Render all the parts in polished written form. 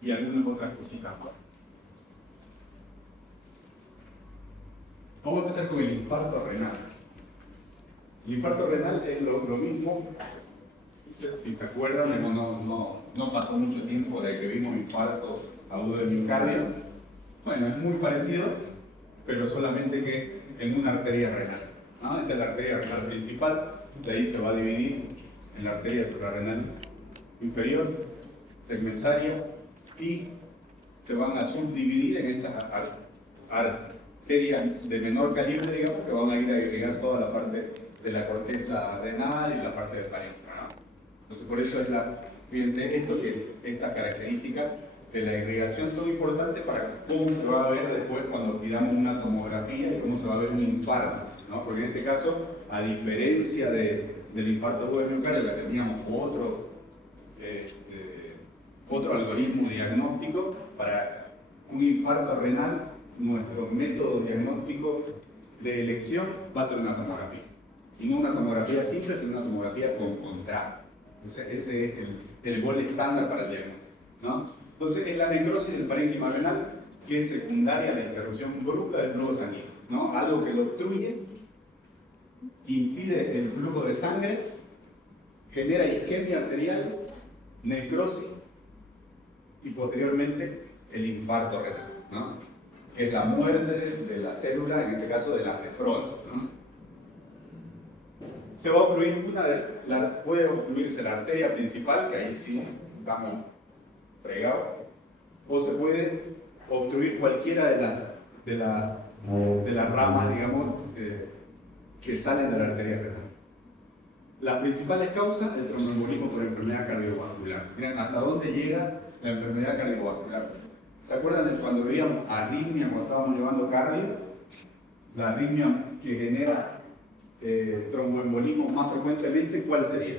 y algunas otras cositas más. Vamos a empezar con el infarto renal. El infarto renal es lo mismo, si se acuerdan, no pasó mucho tiempo de que vimos infarto agudo del miocardio. Bueno, es muy parecido, pero solamente que en una arteria renal. ¿No? Esta es la arteria renal principal, de ahí se va a dividir en la arteria suprarrenal inferior, segmentaria, y se van a subdividir en estas arterias de menor calibre, digamos, que van a ir a agregar toda la parte de la corteza renal y la parte del parénquima, ¿no? Entonces, por eso es fíjense, esta característica de la irrigación son importantes para cómo se va a ver después cuando pidamos una tomografía y cómo se va a ver un infarto, ¿no? Porque en este caso, a diferencia del infarto agudo del miocardio, que teníamos otro algoritmo diagnóstico para un infarto renal, nuestro método diagnóstico de elección va a ser una tomografía. Y no una tomografía simple, sino una tomografía con contraste. Entonces, ese es el gol estándar para el diagnóstico, ¿no? Entonces, es la necrosis del parénquima renal, que es secundaria a la interrupción brusca del flujo sanguíneo, ¿no? Algo que lo obstruye, impide el flujo de sangre, genera isquemia arterial, necrosis y posteriormente el infarto renal, ¿no? Es la muerte de la célula, en este caso de las nefronas, ¿no? Se va a obstruir puede obstruirse la arteria principal, que ahí sí estamos fregados, o se puede obstruir cualquiera de las ramas, digamos, que salen de la arteria renal. Las principales causas, el tromboembolismo por enfermedad cardiovascular. Miren hasta dónde llega la enfermedad cardiovascular. ¿Se acuerdan de cuando veíamos arritmia cuando estábamos llevando cardio? La arritmia que genera tromboembolismo más frecuentemente, ¿cuál sería?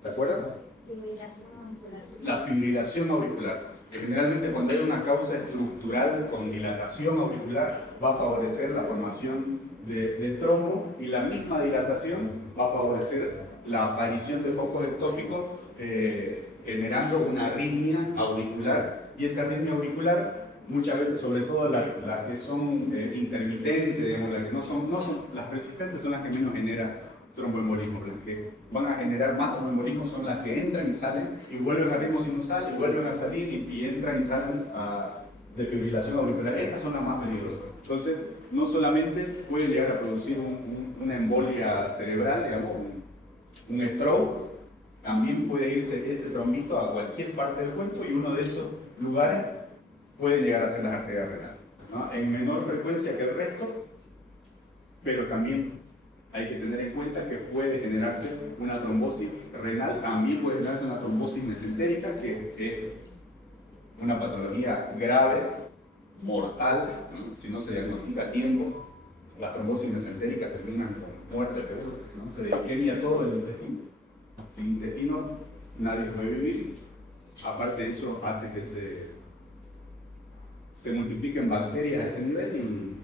¿Se acuerdan? Fibrilación auricular. La fibrilación auricular. Que generalmente cuando hay una causa estructural con dilatación auricular va a favorecer la formación de trombo, y la misma dilatación va a favorecer la aparición de focos ectópicos generando una arritmia auricular, y esa arritmia auricular muchas veces, sobre todo las que son intermitentes, digamos, las que no son las persistentes, son las que menos generan tromboembolismo. Las que van a generar más tromboembolismo son las que entran y salen y vuelven a ritmo sinusal y vuelven a salir y entran y salen de fibrilación auricular. Esas son las más peligrosas. Entonces, no solamente puede llegar a producir una embolia cerebral, digamos, un stroke, también puede irse ese trombito a cualquier parte del cuerpo, y uno de esos lugares puede llegar a ser las arterias renales, ¿no? En menor frecuencia que el resto, pero también hay que tener en cuenta que puede generarse una trombosis renal, también puede generarse una trombosis mesentérica, que es una patología grave, mortal, ¿no? Si no se diagnostica a tiempo. Las trombosis mesentéricas terminan con muerte segura, ¿no? Se isquemia todo el intestino. Sin intestino nadie puede vivir. Aparte de eso, hace que se multipliquen bacterias a ese nivel, y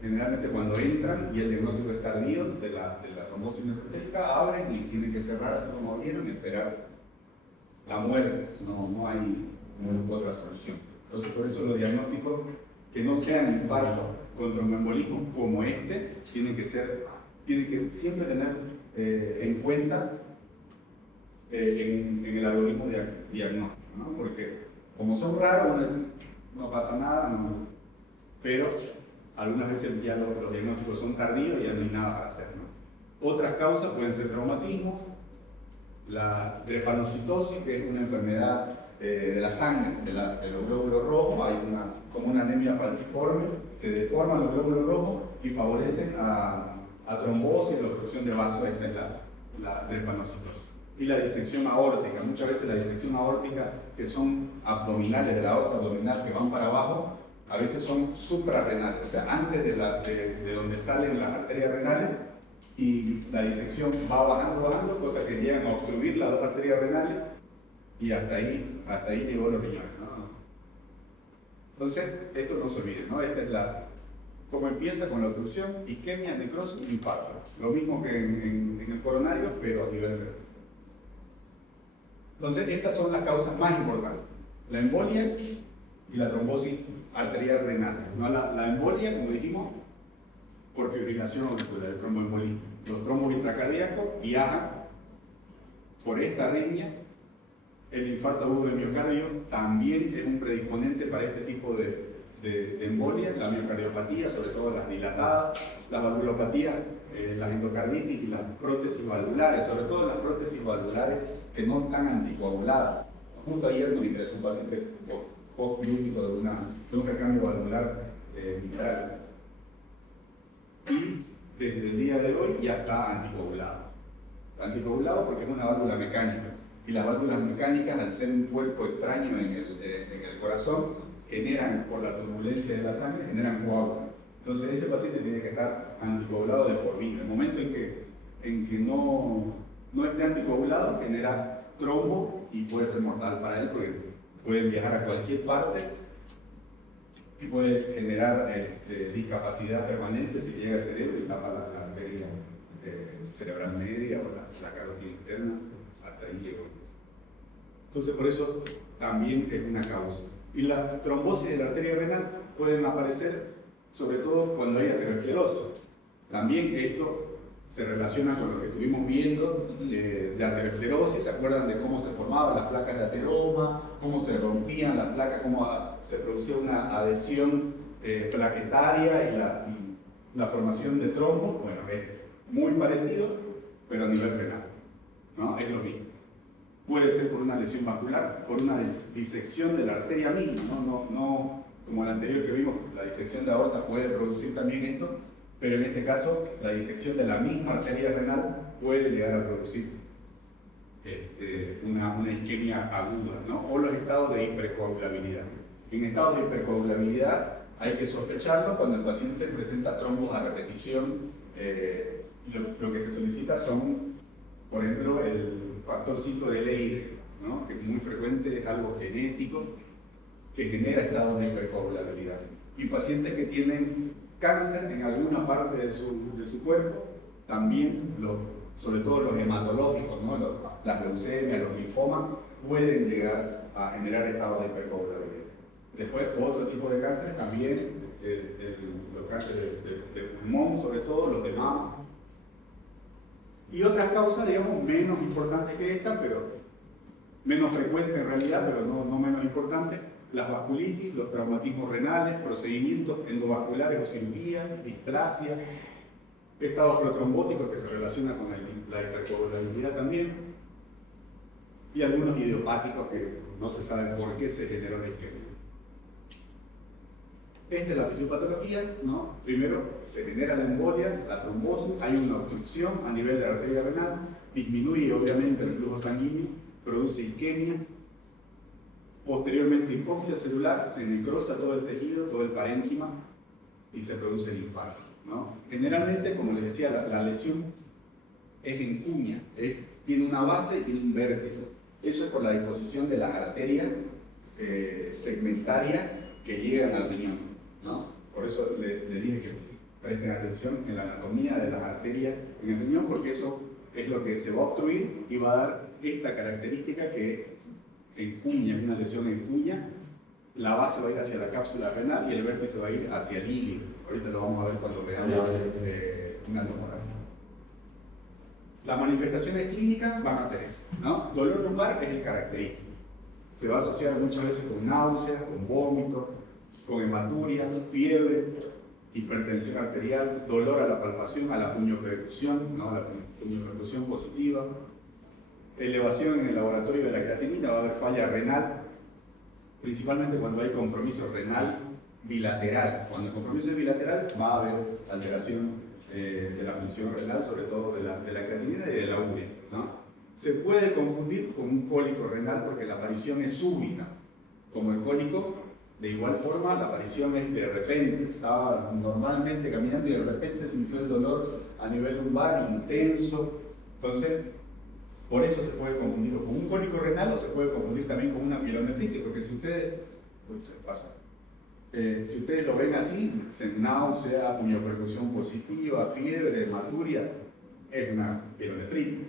generalmente cuando entran y el diagnóstico es tardío de la trombosis mesentérica, abren y tienen que cerrar así como abrieron y esperar la muerte. No hay otra solución. Entonces, por eso los diagnósticos que no sean infartos con tromboembolismo como este tienen que siempre tener en cuenta en el algoritmo diagnóstico, ¿no? Porque como son raros, no pasa nada, pero algunas veces ya los diagnósticos son tardíos y ya no hay nada para hacer, ¿no? Otras causas pueden ser traumatismo, la drepanocitosis, que es una enfermedad de la sangre, de los glóbulos rojos. Hay como una anemia falciforme, se deforman los glóbulos rojos y favorecen a trombosis y la obstrucción de vasos. Esa es la drepanocitosis. Y la disección aórtica, muchas veces la disección aórtica, que son abdominales, de la aorta abdominal, que van para abajo, a veces son suprarrenales, o sea, antes de donde salen las arterias renales, y la disección va bajando, cosa que llegan a obstruir las dos arterias renales, y hasta ahí llegó los riñones, ¿no? Entonces, esto no se olvide, ¿no? Esta es como empieza con la obstrucción, isquemia, necrosis, infarto. Lo mismo que en el coronario, pero a nivel renal. Entonces, estas son las causas más importantes: la embolia y la trombosis arterial renal. ¿No? La embolia, como dijimos, por fibrilación auricular, el tromboembolismo. Los trombos intracardíacos viajan por esta arritmia. El infarto agudo del miocardio también es un predisponente para este tipo de embolia, la miocardiopatía, sobre todo las dilatadas, las valvulopatías, las endocarditis y las prótesis valvulares, sobre todo las prótesis valvulares que no están anticoaguladas. Justo ayer nos ingresó un paciente postclínico de un recambio valvular mitral. Y desde el día de hoy ya está anticoagulado. Anticoagulado porque es una válvula mecánica. Y las válvulas mecánicas, al ser un cuerpo extraño en el corazón, generan, por la turbulencia de la sangre, generan coágulos. Entonces ese paciente tiene que estar anticoagulado de por vida. En el momento en que no esté anticoagulado, genera trombo y puede ser mortal para él porque puede viajar a cualquier parte y puede generar discapacidad permanente si llega al cerebro y tapa la arteria cerebral media o la carótida interna hasta ahí llegó. Entonces por eso también es una causa. Y las trombosis de la arteria renal pueden aparecer sobre todo cuando hay aterosclerosis. También esto se relaciona con lo que estuvimos viendo de aterosclerosis. ¿Se acuerdan de cómo se formaban las placas de ateroma? Cómo se rompían las placas, cómo se producía una adhesión plaquetaria y la formación de trombos. Bueno, es muy parecido, pero a nivel renal, ¿no? Es lo mismo. Puede ser por una lesión vascular, por una disección de la arteria misma, no como la anterior que vimos, la disección de aorta puede producir también esto, pero en este caso la disección de la misma arteria renal puede llegar a producir una isquemia aguda, ¿no? O los estados de hipercoagulabilidad. En estados de hipercoagulabilidad hay que sospecharlo cuando el paciente presenta trombos a repetición. Lo que se solicita son, por ejemplo, el factor 5 de Leigh, ¿no? Que es muy frecuente, es algo genético que genera estados de hipercoagulabilidad. Y pacientes que tienen cáncer en alguna parte de su cuerpo, también, sobre todo los hematológicos, ¿no? Las leucemias, los linfomas, pueden llegar a generar estados de hipercoagulabilidad. Después, otro tipo de cánceres también, los cánceres de pulmón, sobre todo, los de mama. Y otras causas, digamos, menos importantes que esta, pero menos frecuentes en realidad, pero no menos importantes: las vasculitis, los traumatismos renales, procedimientos endovasculares o cirugía, displasia, estados protrombóticos que se relacionan con la hipercoagulabilidad también, y algunos idiopáticos que no se sabe por qué se generó la isquemia. Esta es la fisiopatología, ¿no? Primero se genera la embolia, la trombosis, hay una obstrucción a nivel de la arteria renal, disminuye obviamente el flujo sanguíneo, produce isquemia, posteriormente hipoxia celular, se necrosa todo el tejido, todo el parénquima y se produce el infarto, ¿no? Generalmente, como les decía, la lesión es en cuña, tiene una base y tiene un vértice. Eso es por la disposición de las arterias segmentarias que llegan al riñón, ¿no? Por eso les dije que presten atención en la anatomía de las arterias en el riñón, porque eso es lo que se va a obstruir y va a dar esta característica que en cuña, una lesión en cuña, la base va a ir hacia la cápsula renal y el vértice va a ir hacia el hígado. Ahorita lo vamos a ver cuando veamos una tomografía. Las manifestaciones clínicas van a ser esas, ¿no? Dolor lumbar es el característico. Se va a asociar muchas veces con náuseas, con vómitos, con hematuria, fiebre, hipertensión arterial, dolor a la palpación, a la puñopercusión, ¿no? La puñopercusión positiva, elevación en el laboratorio de la creatinina, va a haber falla renal, principalmente cuando hay compromiso renal bilateral. Cuando el compromiso es bilateral, va a haber alteración de la función renal, sobre todo de la creatinina y de la urea, ¿no? Se puede confundir con un cólico renal porque la aparición es súbita. Como el cólico, de igual forma, la aparición es de repente. Estaba normalmente caminando y de repente sintió el dolor a nivel lumbar intenso. Entonces, por eso se puede confundir con un cólico renal o se puede confundir también con una pielonefritis, porque si ustedes, si ustedes lo ven así, náusea, puñopercusión positiva, fiebre, hematuria, es una pielonefritis.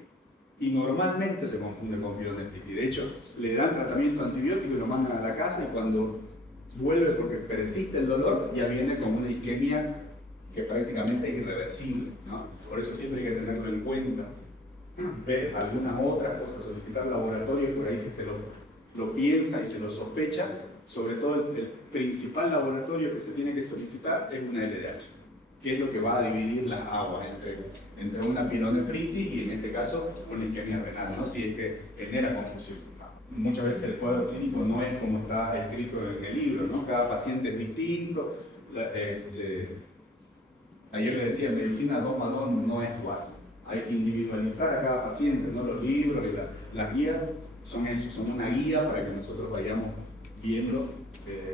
y normalmente se confunde con pielonefritis. De hecho, le dan tratamiento antibiótico y lo mandan a la casa, y cuando vuelve porque persiste el dolor, ya viene con una isquemia que prácticamente es irreversible, ¿no? Por eso siempre hay que tenerlo en cuenta, ver algunas otras cosas, solicitar laboratorio, por ahí si se lo piensa y se lo sospecha. Sobre todo el principal laboratorio que se tiene que solicitar es una LDH, que es lo que va a dividir las aguas entre una pielonefritis y en este caso una isquemia renal, ¿no? Si es que genera confusión. Muchas veces el cuadro clínico no es como está escrito en el libro, ¿no? Cada paciente es distinto. Ayer le decía, en medicina 2 más 2 no es igual. Hay que individualizar a cada paciente, ¿no? Los libros y las guías son eso, son una guía para que nosotros vayamos viendo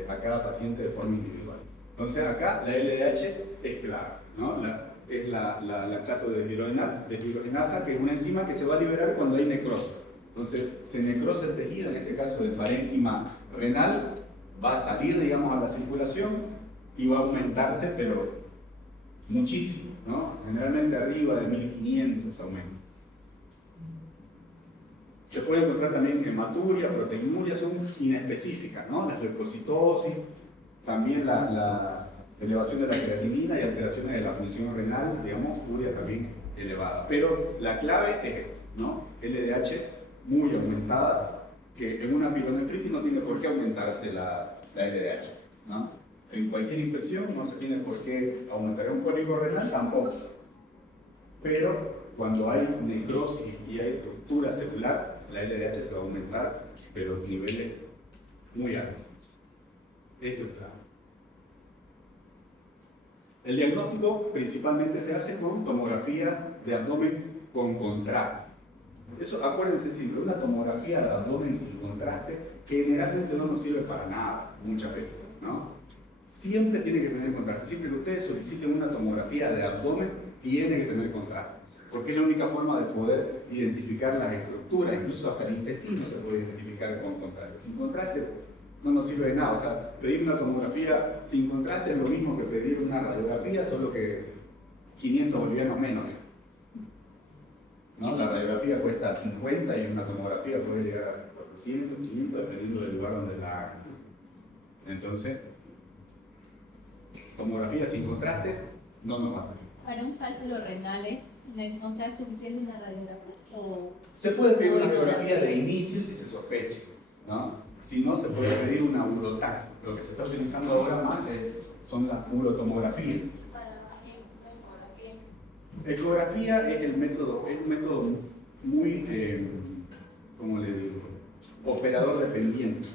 a cada paciente de forma individual. Entonces acá la LDH es clara, ¿no? Es la lactato deshidrogenasa, que es una enzima que se va a liberar cuando hay necrosis. Entonces se necrosa el tejido, en este caso del parénquima renal, va a salir, digamos, a la circulación y va a aumentarse, pero muchísimo, ¿no? Generalmente arriba de 1500 aumenta. Se puede encontrar también hematuria, proteinuria, son inespecíficas, ¿no? Las leucocitosis, también la elevación de la creatinina y alteraciones de la función renal, digamos, uria también elevada. Pero la clave es esto, ¿no? LDH muy aumentada, que en una pielonefritis no tiene por qué aumentarse la LDH, ¿no? En cualquier infección no se tiene por qué aumentar. Un cólico renal tampoco. Pero cuando hay necrosis y hay estructura celular, la LDH se va a aumentar, pero a niveles muy altos. Esto es claro. El diagnóstico principalmente se hace con tomografía de abdomen con contraste. Eso, acuérdense siempre, una tomografía de abdomen sin contraste generalmente no nos sirve para nada, muchas veces, ¿no? Siempre tiene que tener contraste. Siempre que ustedes soliciten una tomografía de abdomen, tiene que tener contraste, porque es la única forma de poder identificar las estructuras, incluso hasta el intestino se puede identificar con contraste. Sin contraste no nos sirve de nada. O sea, pedir una tomografía sin contraste es lo mismo que pedir una radiografía, solo que 500 bolivianos menos, ¿no? La radiografía cuesta 50 y una tomografía puede llegar a 400, 500, dependiendo del lugar donde la hagan. Entonces, tomografía sin contraste no nos va a servir. Para un cálculo renales, ¿no sea suficiente una radiografía? Se puede pedir una radiografía de inicio si se sospecha, ¿no? Si no, se puede pedir una urotac. Lo que se está utilizando ahora más son las urotomografías. Ecografía es un método muy, como le digo, operador dependiente,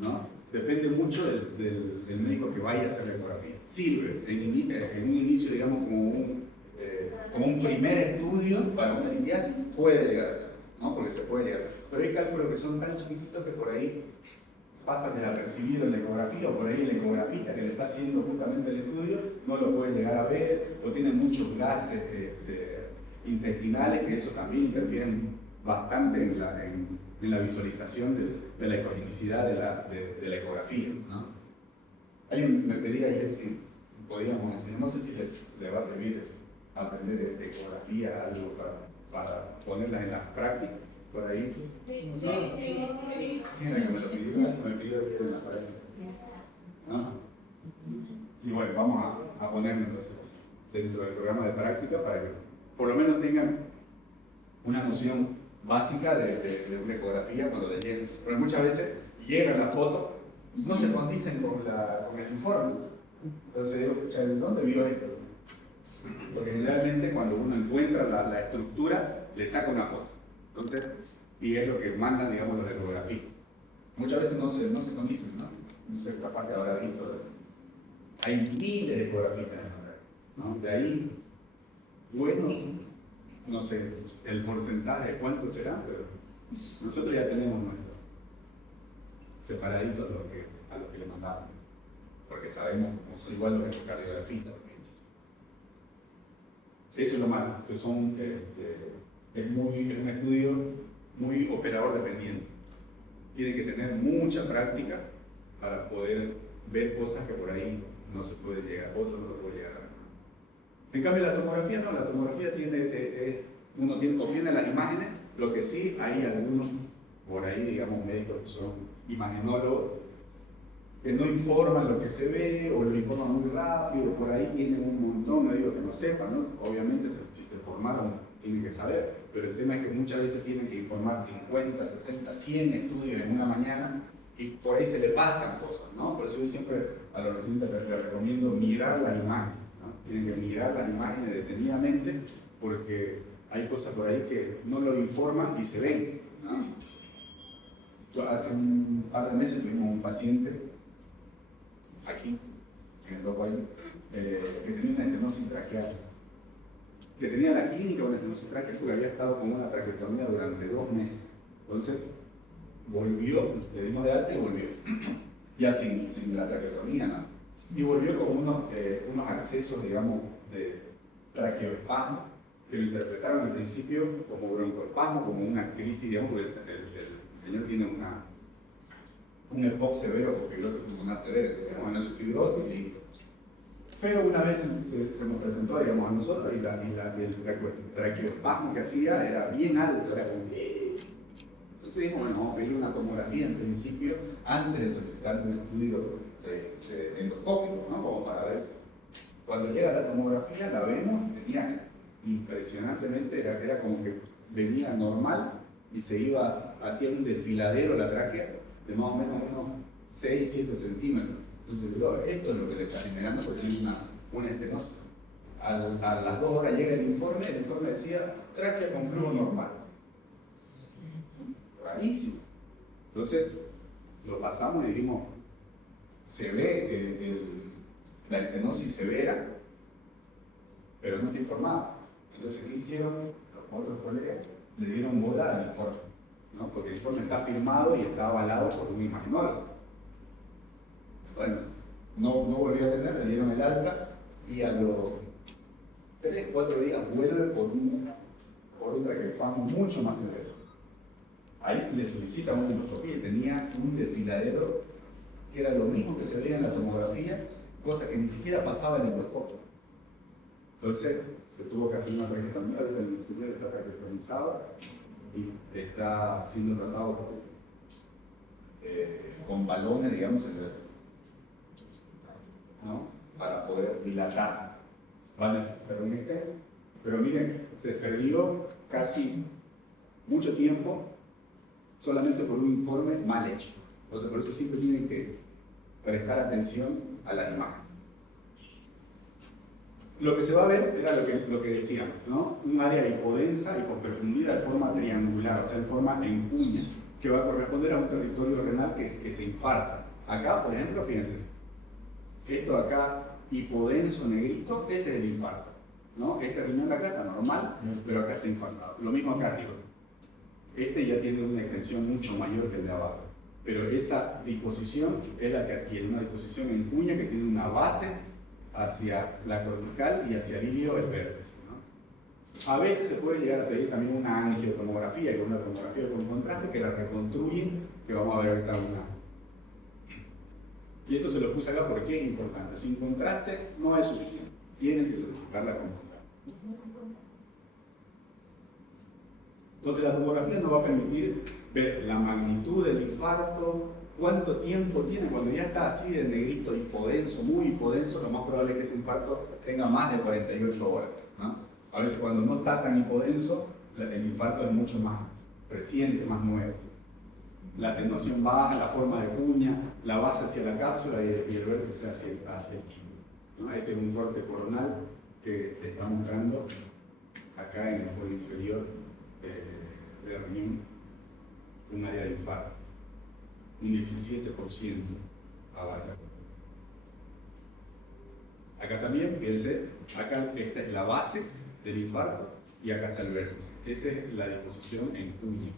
¿no? Depende mucho del médico que vaya a hacer la ecografía. Sirve en un inicio, digamos, como un primer estudio para una litiasis, puede llegar a ser, ¿no? Porque se puede llegar. Pero hay cálculos que son tan chiquititos que por ahí pasan desapercibido en la ecografía, o por ahí el ecografista que le está haciendo justamente el estudio no lo puede llegar a ver, o tiene muchos gases intestinales, que eso también interfieren bastante en la visualización de la ecogenicidad de la ecografía, ¿no? Alguien me pedía ayer si podíamos enseñar, no sé si les va a servir aprender de ecografía, algo para ponerlas en las prácticas, por ahí. Sí. Mira que me lo pidió en la pared. ¿No? Sí, bueno, vamos a ponerlo entonces dentro del programa de práctica para que por lo menos tengan una noción básica de una ecografía cuando le lleguen. Porque muchas veces llegan las fotos, no se condicen con el informe. Entonces digo, ¿de dónde vio esto? Porque generalmente cuando uno encuentra la estructura, le saca una foto. Entonces, y es lo que mandan, digamos, los ecografías. Muchas veces no se condicen, ¿no? No sé, capaz que habrá visto. Hay miles de ecografías, ¿no? De ahí, buenos, no sé el porcentaje, cuánto será, pero nosotros ya tenemos nuestro separadito a lo que le mandamos, porque sabemos cómo son igual los ecocardiografistas. Eso es lo malo, que es un estudio muy operador dependiente. Tiene que tener mucha práctica para poder ver cosas que por ahí no se puede llegar, otro no lo puede llegar a ver. En cambio la tomografía no, la tomografía uno obtiene las imágenes Lo que sí, hay algunos por ahí, digamos, médicos que son imagenólogos, que no informan lo que se ve o lo informan muy rápido, por ahí tienen un montón, no digo que no sepan, ¿no? Obviamente si se formaron tienen que saber, pero el tema es que muchas veces tienen que informar 50, 60, 100 estudios en una mañana y por ahí se le pasan cosas, ¿no? Por eso yo siempre a los residentes les recomiendo mirar la imagen, ¿no? Tienen que mirar las imágenes detenidamente porque hay cosas por ahí que no lo informan y se ven, ¿no? Hace un par de meses tuvimos un paciente aquí, en el Dopo que tenía una estenosis traqueal, que tenía la clínica una estenosis traqueal porque había estado con una traqueotomía durante 2 meses. Entonces, volvió, le dimos de alta y volvió, ya sin la traqueotomía, ¿no? Y volvió con unos accesos, digamos, de traqueoespasmo, que lo interpretaron al principio como broncoespasmo, como una crisis, digamos, porque el señor tiene un EPOC severo con fibrosis pulmonar severa, bueno, es su fibrosis, pero una vez se nos presentó, digamos, a nosotros y el traqueoespasmo que hacía era bien alto, era como que... Entonces dijimos, bueno, vamos a pedir una tomografía en principio antes de solicitar un estudio endoscópico, ¿no? Como para ver si... Cuando llega la tomografía la vemos, venía impresionantemente, era como que venía normal y se iba haciendo un desfiladero la tráquea de más o menos unos 6-7 centímetros. Entonces, esto es lo que le está generando porque tiene una estenosis. A las 2 horas llega el informe decía tráquea con flujo normal. Rarísimo. Entonces, lo pasamos y dijimos, se ve la estenosis severa, pero no está informada. Entonces, ¿qué hicieron los otros colegas? Le dieron bola al informe, ¿no? Porque el informe está firmado y está avalado por un imagenólogo. Bueno, no volvió a tener, le dieron el alta y a los 3-4 días vuelve por un traqueoespasmo mucho más severo. Ahí se le solicita una endoscopía y tenía un desfiladero que era lo mismo que se veía en la tomografía, cosa que ni siquiera pasaba en el endoscopio. Entonces, se tuvo que hacer una traqueotomía, el señor está traqueotomizado y está siendo tratado con balones, digamos, ¿no? Para poder dilatar. Va a necesitar un estén, pero miren, se perdió casi mucho tiempo solamente por un informe mal hecho. Entonces, por eso siempre tienen que prestar atención a la imagen. Lo que se va a ver era lo que decíamos, ¿no? Un área hipodensa, hipoperfundida de forma triangular, o sea, en forma en cuña, que va a corresponder a un territorio renal que se infarta. Acá, por ejemplo, fíjense, esto acá, hipodenso, negrito, ese es el infarto, ¿no? Este riñón de acá está normal, pero acá está infartado. Lo mismo acá arriba. Este ya tiene una extensión mucho mayor que el de abajo, pero esa disposición es la que adquiere una disposición en cuña que tiene una base hacia la cortical y hacia el ilio el vértice, ¿no? A veces se puede llegar a pedir también una angiotomografía, que es una tomografía con contraste que la reconstruyen, que vamos a ver ahorita una. Y esto se lo puse acá porque es importante. Sin contraste no es suficiente, tienen que solicitarla con contraste. Entonces la tomografía nos va a permitir ver la magnitud del infarto, cuánto tiempo tiene. Cuando ya está así de negrito, hipodenso, muy hipodenso, lo más probable es que ese infarto tenga más de 48 horas, ¿no? A veces cuando no está tan hipodenso, el infarto es mucho más reciente, más nuevo. La atenuación baja, la forma de cuña, la base hacia la cápsula y el vértice hacia el quimo, ¿no? Este es un corte coronal que te está mostrando acá en el polo inferior de riñón, un área de infarto. Un 17% abarca. Acá también, fíjense, acá esta es la base del infarto y acá está el vértice. Esa es la disposición en cuña.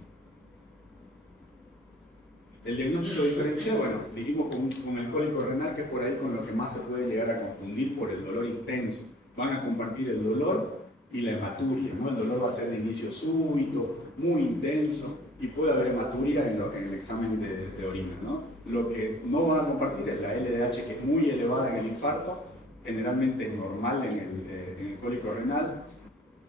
El diagnóstico diferencial, bueno, dijimos con el cólico renal, que es por ahí con lo que más se puede llegar a confundir por el dolor intenso. Van a compartir el dolor y la hematuria, ¿no? El dolor va a ser de inicio súbito, muy intenso, y puede haber hematuria en el examen de orina, ¿no? Lo que no van a compartir es la LDH, que es muy elevada en el infarto, generalmente es normal en el cólico renal.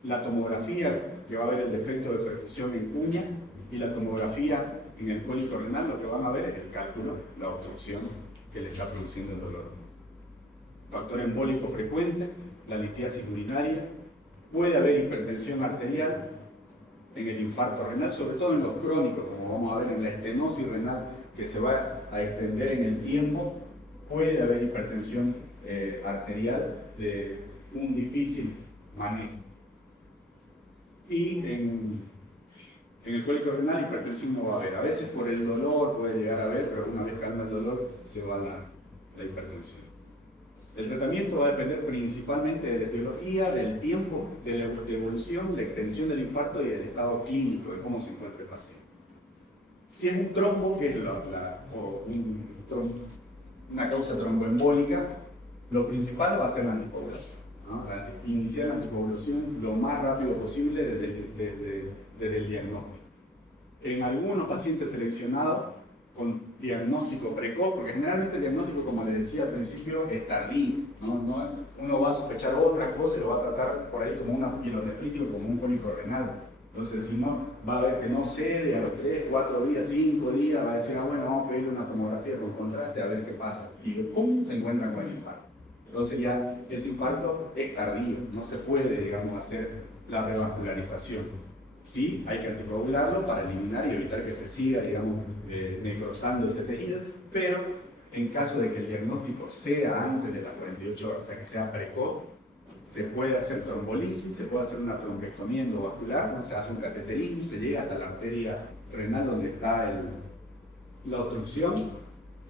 La tomografía que va a haber el defecto de perfusión en cuña, y la tomografía en el cólico renal lo que van a ver es el cálculo, la obstrucción que le está produciendo el dolor. Factor embólico frecuente, la litiasis urinaria, puede haber hipertensión arterial en el infarto renal, sobre todo en los crónicos, como vamos a ver en la estenosis renal que se va a extender en el tiempo, puede haber hipertensión arterial de un difícil manejo. Y en el cólico renal hipertensión no va a haber. A veces por el dolor puede llegar a haber, pero una vez calma el dolor se va la hipertensión. El tratamiento va a depender principalmente de la etiología, del tiempo, de la evolución, de extensión del infarto y del estado clínico, de cómo se encuentra el paciente. Si es un trombo, que es una causa tromboembólica, lo principal va a ser la anticoagulación, ¿no? Iniciar la anticoagulación lo más rápido posible desde el diagnóstico. En algunos pacientes seleccionados con diagnóstico precoz, porque generalmente el diagnóstico, como les decía al principio, es tardío, ¿no? Uno va a sospechar otra cosa y lo va a tratar por ahí como una pielonefritis o como un cólico renal. Entonces, si no, va a ver que no cede a los 3, 4 días, 5 días, va a decir, bueno, vamos a pedirle una tomografía con contraste a ver qué pasa. Y ¡pum!, se encuentra con el infarto. Entonces ya ese infarto es tardío, no se puede, digamos, hacer la revascularización. Sí, hay que anticoagularlo para eliminar y evitar que se siga, digamos, necrosando ese tejido, pero en caso de que el diagnóstico sea antes de las 48 horas, o sea que sea precoz, se puede hacer trombolisis, se puede hacer una trombectomía endovascular, ¿no? Se hace un cateterismo, se llega hasta la arteria renal donde está la obstrucción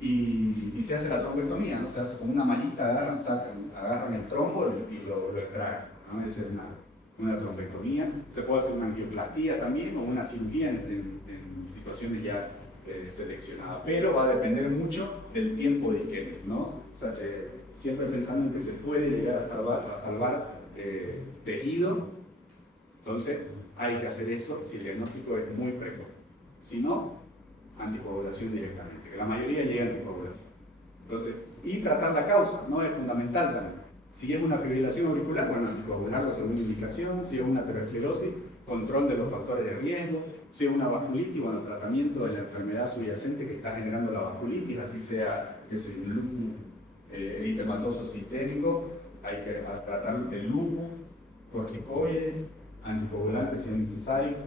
y se hace la trombectomía, ¿no? Se hace como una mallita, agarran el trombo y lo extraen, ¿no? Esa es una trombectomía. Se puede hacer una angioplastía también o una cirugía en situaciones ya seleccionadas, pero va a depender mucho del tiempo de isquemia, ¿no? O sea, siempre pensando en que se puede llegar a salvar tejido, entonces hay que hacer esto si el diagnóstico es muy precoz. Si no, anticoagulación directamente, que la mayoría llega a anticoagulación. Entonces, y tratar la causa, ¿no? Es fundamental también. Si es una fibrilación auricular, bueno, anticoagularlo según indicación. Si es una aterosclerosis, control de los factores de riesgo. Si es una vasculitis, bueno, tratamiento de la enfermedad subyacente que está generando la vasculitis, así sea que es el lupus eritematoso sistémico, hay que tratar el lupus, corticoides, anticoagulantes si es necesario.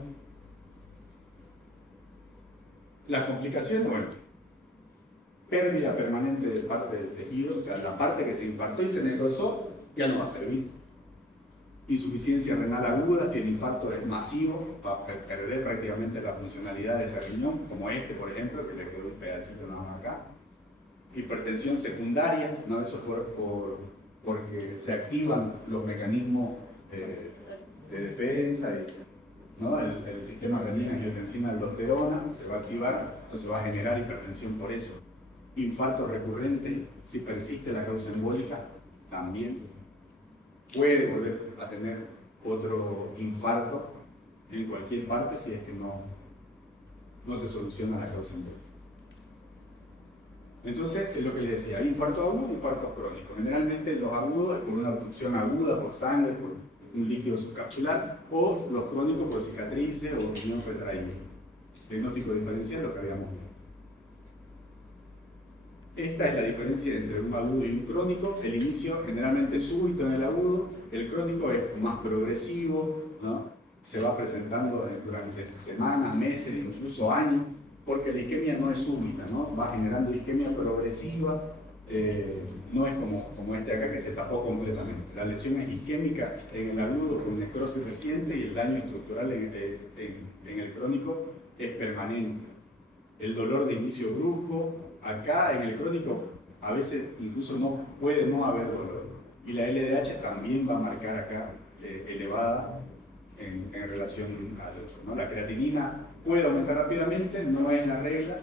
Las complicaciones, bueno, pérdida permanente de parte del tejido, o sea, la parte que se infartó y se necrosó, ya no va a servir. Insuficiencia renal aguda, si el infarto es masivo, va a perder prácticamente la funcionalidad de ese riñón, como este, por ejemplo, que le quedó un pedacito nada más acá. Hipertensión secundaria, ¿no? Eso porque se activan los mecanismos de defensa, ¿no? El sistema renina-angiotensina-aldosterona se va a activar, entonces va a generar hipertensión por eso. Infarto recurrente, si persiste la causa embólica, también puede volver a tener otro infarto en cualquier parte si es que no se soluciona la causa embólica. Entonces, es lo que les decía, hay infartos agudos y infartos crónicos. Generalmente los agudos es por una obstrucción aguda, por sangre, por un líquido subcapsular, o los crónicos por cicatrices o riñón retraído. Diagnóstico diferencial, lo que habíamos visto. Esta es la diferencia entre un agudo y un crónico. El inicio generalmente es súbito en el agudo, el crónico es más progresivo, ¿no? Se va presentando durante semanas, meses, incluso años, porque la isquemia no es súbita, ¿no? Va generando isquemia progresiva, no es como este acá que se tapó completamente. La lesión es isquémica en el agudo con necrosis reciente y el daño estructural en el crónico es permanente. El dolor de inicio brusco, acá en el crónico a veces incluso puede no haber dolor. Y la LDH también va a marcar acá elevada en relación al otro, ¿no? La creatinina puede aumentar rápidamente, no es la regla,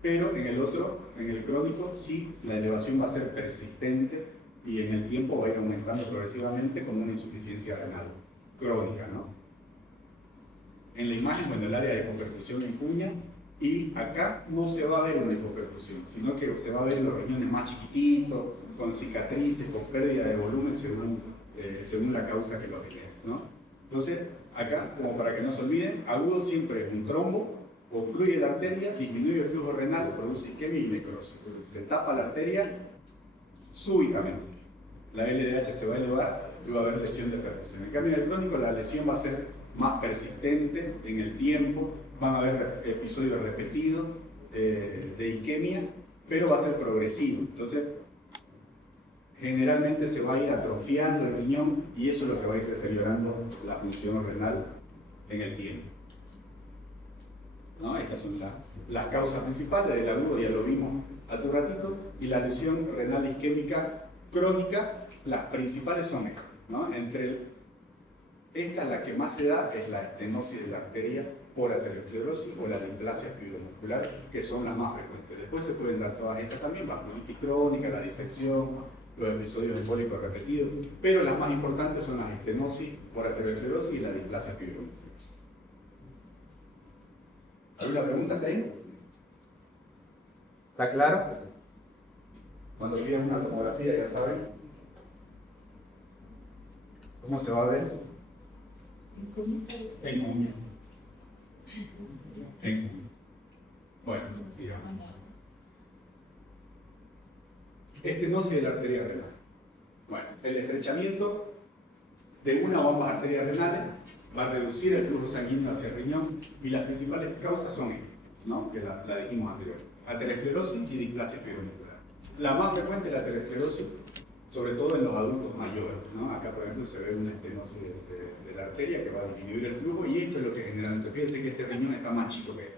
pero en el otro, en el crónico, sí, la elevación va a ser persistente y en el tiempo va a ir aumentando progresivamente con una insuficiencia renal crónica, ¿no? En la imagen, bueno, el área de hipoperfusión en cuña, y acá no se va a ver una hipoperfusión, sino que se va a ver los riñones más chiquititos, con cicatrices, con pérdida de volumen según la causa que lo genera, ¿no? Entonces, acá, como para que no se olviden, agudo siempre es un trombo, obstruye la arteria, disminuye el flujo renal, produce isquemia y necrosis. Entonces se tapa la arteria súbitamente. La LDH se va a elevar y va a haber lesión de perfusión. En cambio, en el crónico la lesión va a ser más persistente en el tiempo, van a haber episodios repetidos de isquemia, pero va a ser progresivo. Entonces, generalmente se va a ir atrofiando el riñón y eso es lo que va a ir deteriorando la función renal en el tiempo. ¿No? Estas son las causas principales del agudo, ya lo vimos hace un ratito, y la lesión renal isquémica crónica, las principales son estas, ¿no? Esta, la que más se da, es la estenosis de la arteria por aterosclerosis o la displasia fibromuscular, que son las más frecuentes. Después se pueden dar todas estas también, vasculitis crónica, la disección, los episodios embólicos repetidos, pero las más importantes son las estenosis por aterosclerosis y la displasia fibromuscular. ¿Alguna pregunta hasta ahí? ¿Está claro? Cuando pidan una tomografía ya saben cómo se va a ver. En uña. Bueno, sigamos. Estenosis de la arteria renal. Bueno, el estrechamiento de una o ambas arterias renales va a reducir el flujo sanguíneo hacia el riñón y las principales causas son estas, ¿no? Que la dijimos anterior: aterosclerosis y displasia fibromuscular. La más frecuente es la aterosclerosis, sobre todo en los adultos mayores, ¿no? Acá, por ejemplo, se ve una estenosis de la arteria que va a disminuir el flujo y esto es lo que generalmente, fíjense que este riñón está más chico que él,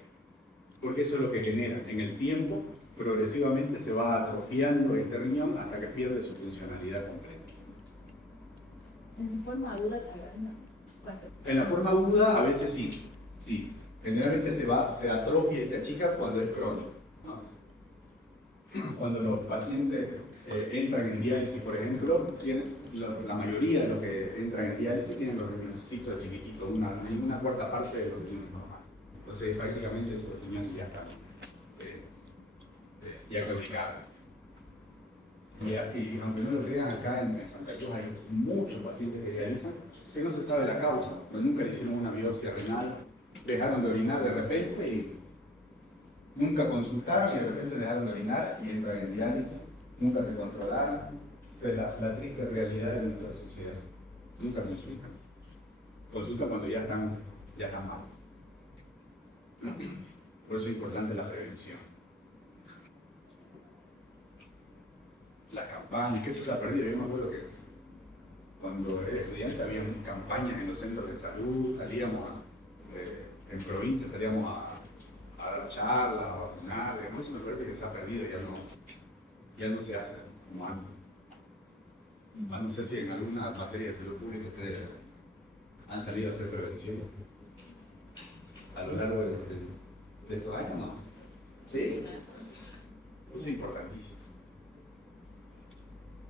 porque eso es lo que genera. En el tiempo, progresivamente se va atrofiando este riñón hasta que pierde su funcionalidad completa. En su forma aguda se agranda. En la forma aguda, a veces sí, sí. Generalmente se atrofia y se achica cuando es crónico, ¿no? Cuando los pacientes entran en diálisis, por ejemplo, la mayoría de los que entran en diálisis tienen los riñoncitos chiquititos, una cuarta parte de los riñones normales. Entonces, prácticamente esos riñones ya están claudicados. Y aunque no lo crean, acá en Santa Cruz hay muchos pacientes que dializan que no se sabe la causa, pues nunca le hicieron una biopsia renal, dejaron de orinar de repente y nunca consultaron y de repente dejaron de orinar y entran en diálisis, nunca se controlaron. Esa es la triste realidad de nuestra sociedad. Nunca consultan. Consultan cuando ya están mal. Por eso es importante la prevención. Las campañas, que eso se ha perdido. Yo me acuerdo que cuando era estudiante había campañas en los centros de salud, salíamos en provincia, salíamos a dar charlas, a vacunar. Eso me parece que se ha perdido, ya no se hace como antes. No sé si en alguna materia de salud pública ustedes han salido a hacer prevención a lo largo de estos años, ¿no? Sí. Eso es importantísimo.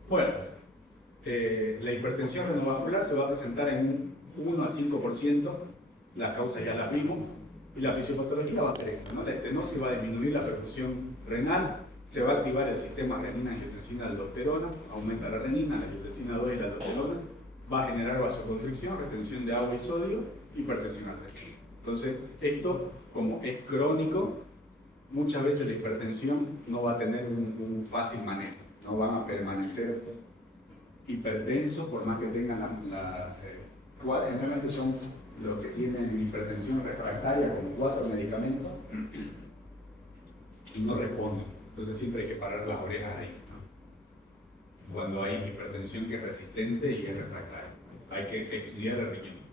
Bueno, la hipertensión renovascular se va a presentar en un 1 a 5%, las causas ya las vimos, y la fisiopatología va a ser esta, ¿no? La estenosis va a disminuir la perfusión renal, se va a activar el sistema renina-angiotensina-aldosterona, aumenta la renina, la angiotensina 2 y la aldosterona, va a generar vasoconstricción, retención de agua y sodio, hipertensión arterial. Entonces, esto, como es crónico, muchas veces la hipertensión no va a tener un fácil manejo, no van a permanecer hipertensos por más que tengan generalmente son los que tienen hipertensión refractaria con 4 medicamentos y no responden. Entonces siempre hay que parar las orejas ahí, ¿no? Cuando hay hipertensión que es resistente y es refractaria. Hay que estudiar el riñón.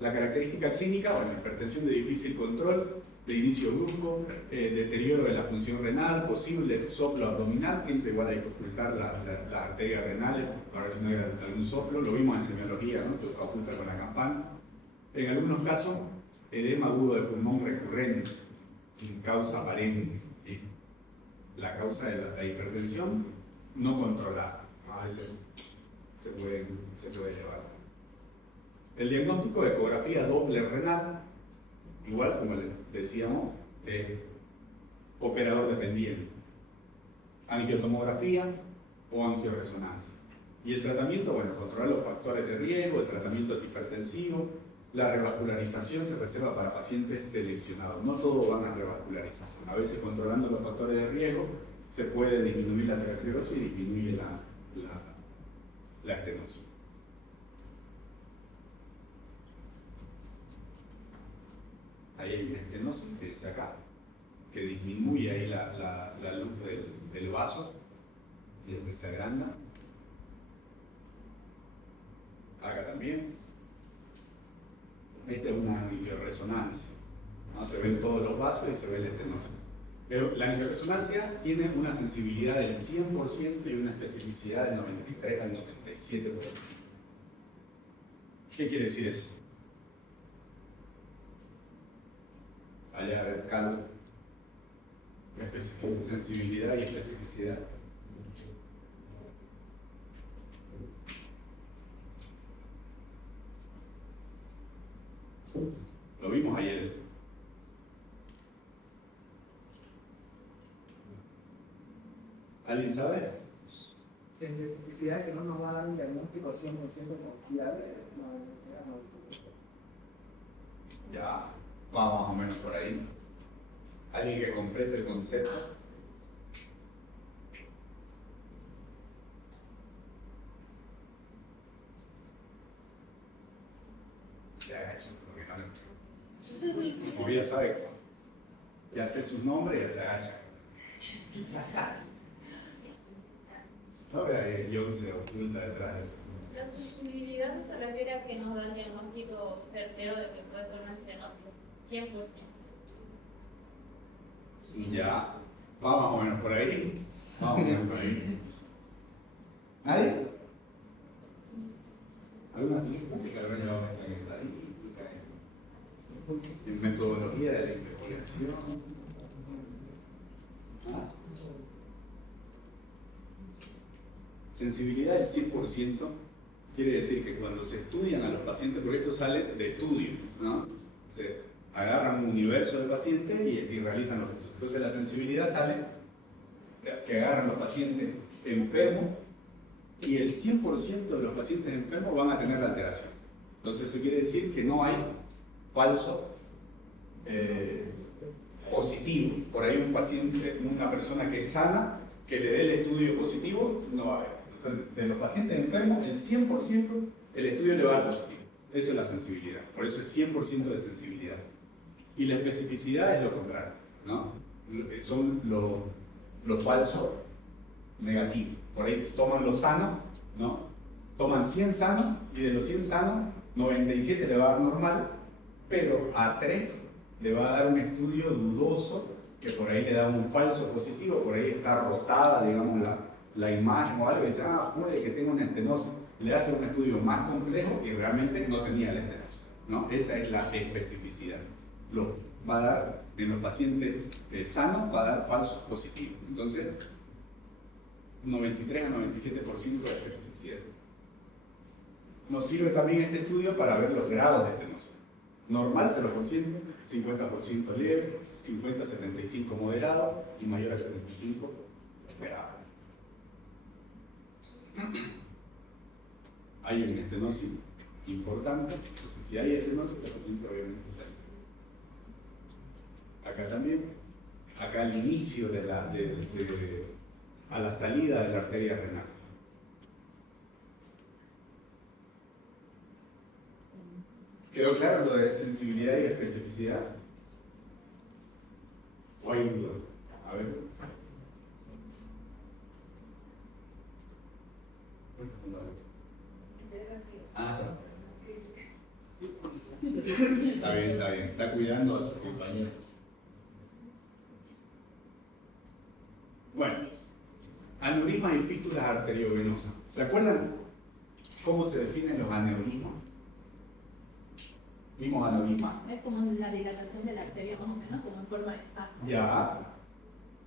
La característica clínica, bueno, hipertensión de difícil control, de inicio brusco, deterioro de la función renal, posible soplo abdominal, siempre igual hay que ocultar las arterias renales para ver si no hay algún soplo, lo vimos en semiología, ¿no? Se oculta con la campana. En algunos casos, edema agudo de pulmón recurrente, sin causa aparente. ¿Sí? La causa de la hipertensión no controlada, a veces se puede llevar. El diagnóstico de ecografía Doppler renal, igual como les decíamos, operador dependiente, angiotomografía o angioresonancia. Y el tratamiento, bueno, controlar los factores de riesgo, el tratamiento antihipertensivo, la revascularización se reserva para pacientes seleccionados. No todos van a revascularización. A veces controlando los factores de riesgo se puede disminuir la aterosclerosis y disminuye la estenosis. Ahí hay una estenosis que dice acá, que disminuye ahí la luz del vaso y después se agranda. Acá también. Esta es una angioresonancia, ¿no? Se ven todos los vasos y se ve la estenosis. Pero la angioresonancia tiene una sensibilidad del 100% y una especificidad del 93 al 97%. ¿Qué quiere decir eso? Allá, a ver, Carlos. Sensibilidad y especificidad. Lo vimos ayer eso. ¿Alguien sabe? Especificidad que no nos va a dar un diagnóstico 100% confiable. Ya, vamos más o menos por ahí. ¿Alguien que complete el concepto? Se agachan, porque no. Como ya sabe, ya sé sus nombres y ya se agachan. No vea, John se oculta detrás de eso. La sensibilidad se refiere a que nos da el diagnóstico certero de que puede ser una estenosis. 100%. Ya, va más o menos por ahí. Más o menos por ahí. ¿Nadie? ¿Alguna estadística? En metodología de la investigación. ¿Ah? Sensibilidad del 100% quiere decir que cuando se estudian a los pacientes, porque esto sale de estudio, ¿no? Se agarran un universo de pacientes y realizan los estudios. Entonces la sensibilidad sale que agarran los pacientes enfermos y el 100% de los pacientes enfermos van a tener la alteración. Entonces eso quiere decir que no hay falso positivo. Por ahí un paciente, una persona que es sana, que le dé el estudio positivo, no va a haber. Entonces, de los pacientes enfermos, el 100% el estudio le va a dar positivo. Eso es la sensibilidad. Por eso es 100% de sensibilidad. Y la especificidad es lo contrario, ¿no? Son los falsos negativos. Por ahí toman los sanos, ¿no? Toman 100 sanos y de los 100 sanos, 97 le va a dar normal, pero a 3 le va a dar un estudio dudoso que por ahí le da un falso positivo, por ahí está rotada, digamos, la imagen o algo, y dice, puede que tenga una estenosis. Le hace un estudio más complejo y realmente no tenía la estenosis, ¿no? Esa es la especificidad. Lo va a dar, en los pacientes sanos, va a dar falsos positivos. Entonces, 93 a 97% de especificidad. Nos sirve también este estudio para ver los grados de estenosis. Normal 0%, 50% leve, 50-75% moderado y mayor a 75% grave. Hay una estenosis importante, entonces si hay estenosis, el paciente obviamente está. Acá también, acá al inicio a la salida de la arteria renal. ¿Quedó claro lo de sensibilidad y especificidad? ¿O hay duda? A ver. Está bien, está bien. Está cuidando a su compañero. Bueno, aneurismas y fístulas arteriovenosas. ¿Se acuerdan cómo se definen los aneurismas? Vimos aneurismas. Es como la dilatación de la arteria, más o menos, como en forma de saco. Ya.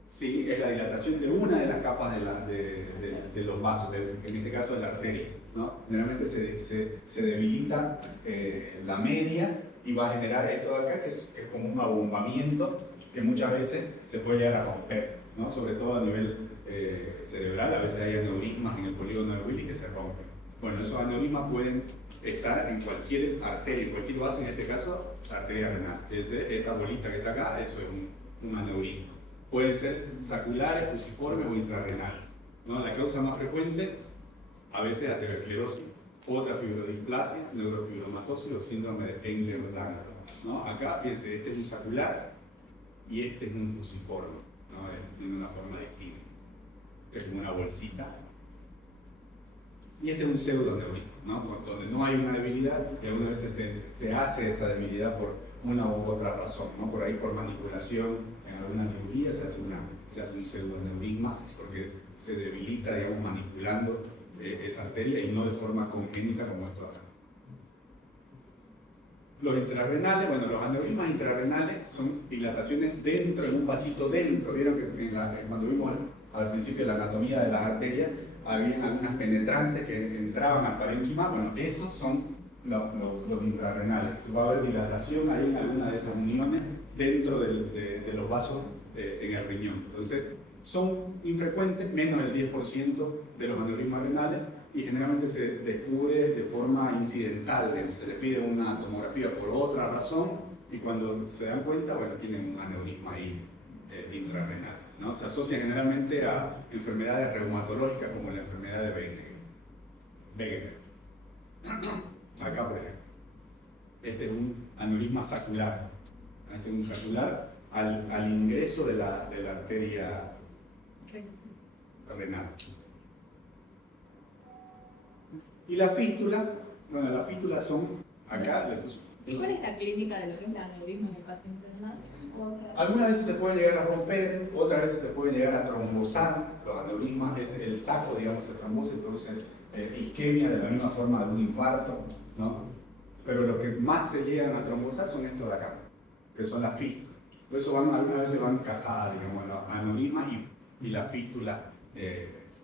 Sí, es la dilatación de una de las capas de los vasos, en este caso de la arteria, ¿no? Generalmente se debilita la media y va a generar esto de acá, que es como un abombamiento que muchas veces se puede llegar a romper, ¿no? Sobre todo a nivel cerebral. A veces hay aneurismas en el polígono de Willis que se rompen. Bueno, esos aneurismas pueden estar en cualquier arteria, en cualquier vaso, en este caso, arteria renal. Esta bolita que está acá, eso es un aneurisma. Pueden ser saculares, fusiformes o intrarrenales, ¿no? La causa más frecuente, a veces, es aterosclerosis, otra fibrodisplasia, neurofibromatosis o síndrome de Engler-Douglas, ¿no? Acá, fíjense, este es un sacular y este es un fusiforme, ¿no? Tiene una forma distinta, que es como una bolsita. Y este es un pseudoneurismo, ¿no? Donde no hay una debilidad y algunas veces se hace esa debilidad por una u otra razón, ¿no? Por ahí por manipulación, en alguna cirugía se hace un pseudoneurisma porque se debilita, digamos, manipulando esa arteria y no de forma congénita como esto acá. Los intrarrenales, bueno, los aneurismas intrarrenales son dilataciones dentro, en un vasito dentro. Vieron que cuando vimos al principio la anatomía de las arterias, había algunas penetrantes que entraban al parénquima. Bueno, esos son los intrarrenales. Se va a ver dilatación ahí en alguna de esas uniones dentro de los vasos en el riñón. Entonces, son infrecuentes, menos del 10% de los aneurismas renales, y generalmente se descubre de forma incidental. Se les pide una tomografía por otra razón y cuando se dan cuenta, bueno, tienen un aneurisma ahí intrarrenal, ¿no? Se asocia generalmente a enfermedades reumatológicas como la enfermedad de Wegener. Acá, por ejemplo, este es un aneurisma sacular. Este es un sacular al ingreso de la arteria renal. Y la fístula, bueno, las fístulas son acá. ¿Y cuál es la clínica de lo que es el aneurisma en el paciente renal? Algunas veces se pueden llegar a romper, otras veces se pueden llegar a trombosar. Los aneurismas es el saco, digamos, se trombosa y produce isquemia de la misma forma de un infarto, ¿no? Pero los que más se llegan a trombosar son estos de acá, que son las fístulas. Por eso algunas veces van casadas, digamos, los aneurismas y la fístula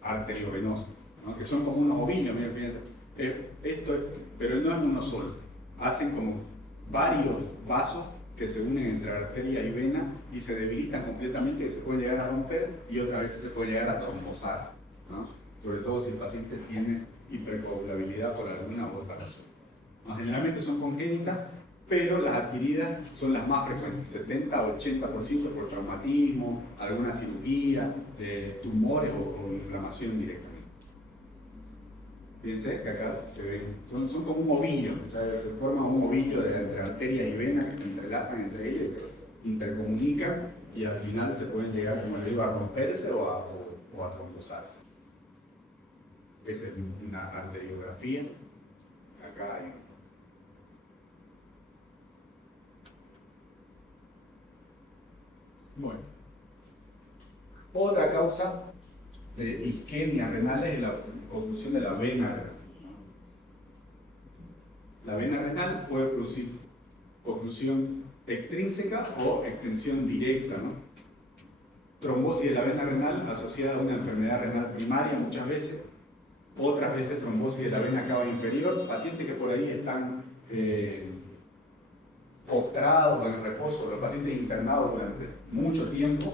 arteriovenosa, ¿no? Que son como unos ovillos, miren, fíjense. Pero no es uno solo. Hacen como varios vasos que se unen entre arteria y vena y se debilitan completamente, que se puede llegar a romper y otras veces se puede llegar a trombosar, ¿no? Sobre todo si el paciente tiene hipercoagulabilidad por alguna u otra razón, ¿no? Generalmente son congénitas, pero las adquiridas son las más frecuentes, 70-80% por traumatismo, alguna cirugía, tumores o inflamación directamente. Fíjense que acá se ven, son como un ovillo, o sea, se forma un ovillo entre arteria y vena que se entrelazan entre ellas y se intercomunican y al final se pueden llegar, como les digo, a romperse o a trombosarse. Esta es una arteriografía. Acá hay. Bueno. Otra causa de isquemia renal es la oclusión de la vena renal. La vena renal puede producir oclusión extrínseca o extensión directa, ¿no? Trombosis de la vena renal asociada a una enfermedad renal primaria muchas veces, otras veces trombosis de la vena cava inferior, pacientes que por ahí están postrados o en reposo, los pacientes internados durante mucho tiempo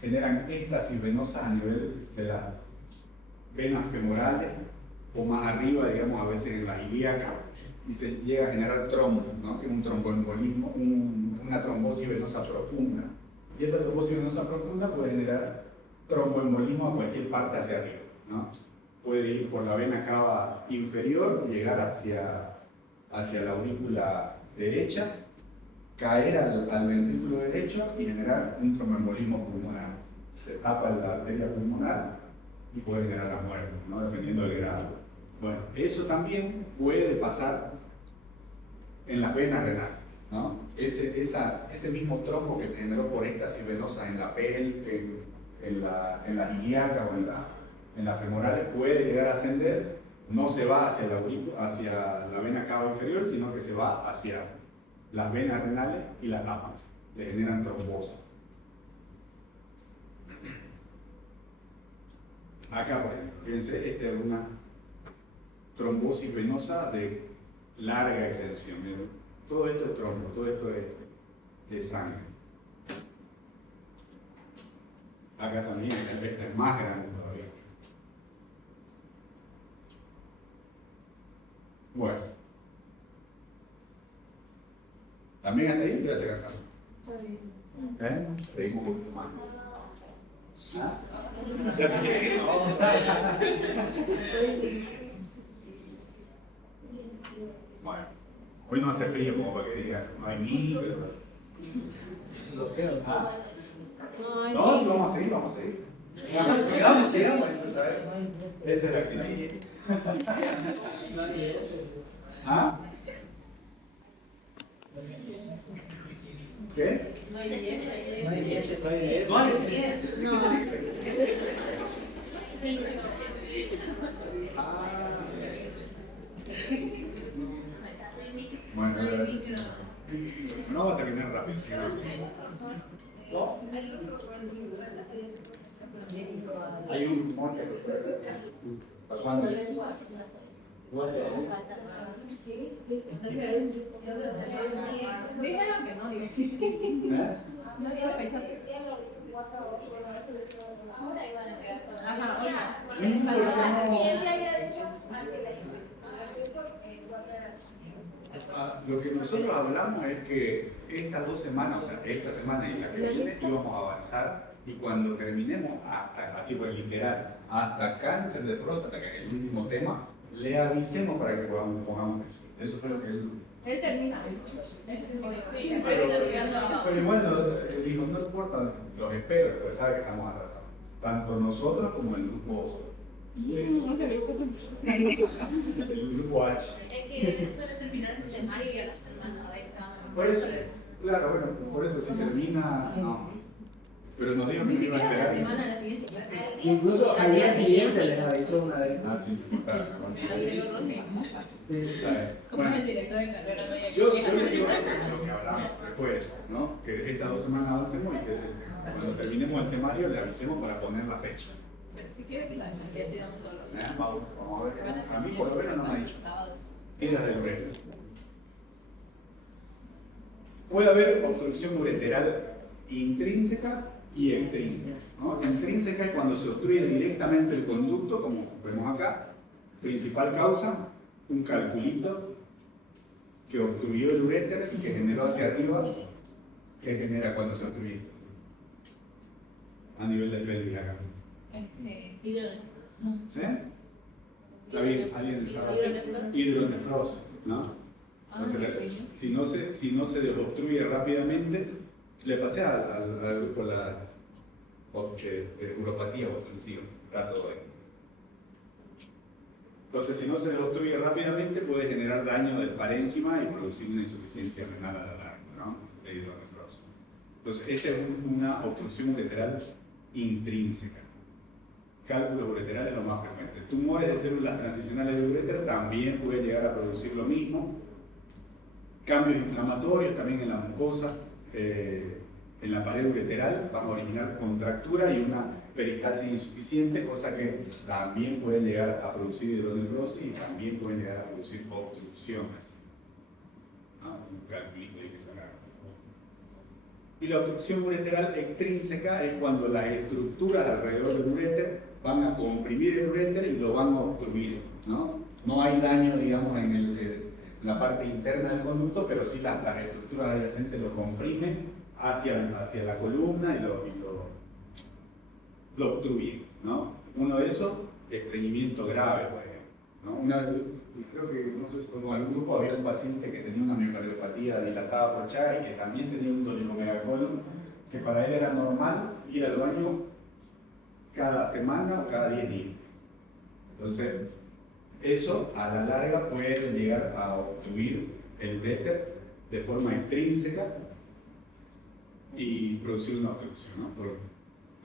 generan éstasis venosas a nivel de las venas femorales o más arriba, digamos, a veces en la ilíaca, y se llega a generar trombo, ¿no? Que es un tromboembolismo, una trombosis venosa profunda. Y esa trombosis venosa profunda puede generar tromboembolismo a cualquier parte hacia arriba, ¿no? Puede ir por la vena cava inferior, llegar hacia la aurícula derecha, caer al ventrículo derecho y generar un tromboembolismo pulmonar. Se tapa la arteria pulmonar y puede generar la muerte, ¿no? Dependiendo del grado. Bueno, eso también puede pasar en las venas renales, ¿no? Ese mismo trombo que se generó por éstasis venosa en la pelve, en las ilíacas o en las femorales puede llegar a ascender, no se va hacia la vena cava inferior, sino que se va hacia las venas renales y la tapan, le generan trombosis. Acá, por ejemplo, fíjense, esta es una trombosis venosa de larga extensión. Todo esto es trombo, todo esto es sangre. Acá también, esta es más grande todavía. Bueno. También hasta ahí ya se cansaron. Seguimos un poquito más. ¿Ah? Ya se quiere ir. Bueno, hoy no hace frío como para que digan, no hay ni, pero... ¿Ah? No, sí, vamos a seguir, vamos a seguir. Sigamos. Esa es la actitud. ¿Ah? ¿Qué? No hay 10. No hay 10. No hay 10. No. Bueno, no va a terminar rápido, ¿sí? Hay un monte. ¿Cuándo? Dígalo que no, dije. Lo que nosotros hablamos es que estas 2 semanas, o sea, esta semana y la que viene, íbamos a avanzar y cuando terminemos, hasta, así fue literal, hasta cáncer de próstata, que es el último tema, le avisemos para que pongamos eso. Eso fue lo que él... Él termina. Sí, Pero igual, digo, no importa, los espero, porque sabe que estamos atrasados. Tanto nosotros como el grupo... El grupo H. Es que suele terminar su temario y a la semana de examen. Por eso, claro, bueno, por eso si termina, no. Pero nos dijo que no iba a La esperar. semana la siguiente, claro. Incluso al día siguiente les avisó una vez. Ah, sí, claro. Como es el Bueno, director de carrera, no hay yo les digo lo que hablamos, que fue eso, ¿no? Que estas 2 semanas avancemos y que cuando terminemos el temario le avisemos para poner la fecha. Si quiere que la decidamos solo. Vamos a ver. A mí por lo menos no me ha dicho. Tiras del uretero. Puede haber obstrucción ureteral intrínseca y extrínseca, ¿no? La intrínseca es cuando se obstruye directamente el conducto, como vemos acá. Principal causa, un calculito que obstruyó el uréter y que generó hacia arriba. ¿Qué genera cuando se obstruye? A nivel del pelvis acá. ¿Sí? ¿Está bien? ¿Alguien está? Hidronefrosis, ¿no? Entonces, si no se desobstruye rápidamente, le pasé al grupo la uropatía obstructiva, está todo ahí. Entonces, si no se desobstruye rápidamente, puede generar daño del parénquima y producir una insuficiencia renal a la larga, ¿no? De hidronefrosis. Entonces, esta es una obstrucción ureteral intrínseca. Cálculos ureterales lo más frecuente. Tumores de células transicionales del uréter también pueden llegar a producir lo mismo. Cambios inflamatorios también en la mucosa, en la pared ureteral, van a originar contractura y una peristalsis insuficiente, cosa que también puede llegar a producir hidronefrosis y también pueden llegar a producir obstrucciones. ¿No? Un calculito hay que sacar. Y la obstrucción ureteral extrínseca es cuando las estructuras alrededor del uréter van a comprimir el uréter y lo van a obstruir, ¿no? No hay daño, digamos, en la parte interna del conducto, pero sí las estructuras adyacentes lo comprimen hacia la columna y lo obstruyen, ¿no? Uno de esos, estreñimiento grave, por ejemplo, ¿no? Una vez, creo que, no sé si con algún grupo había un paciente que tenía una miocardiopatía dilatada por Chagas y que también tenía un dolicomegacolon, que para él era normal ir al baño cada semana o cada 10 días. Entonces, eso a la larga puede llegar a obstruir el uréter de forma intrínseca y producir una obstrucción, ¿no?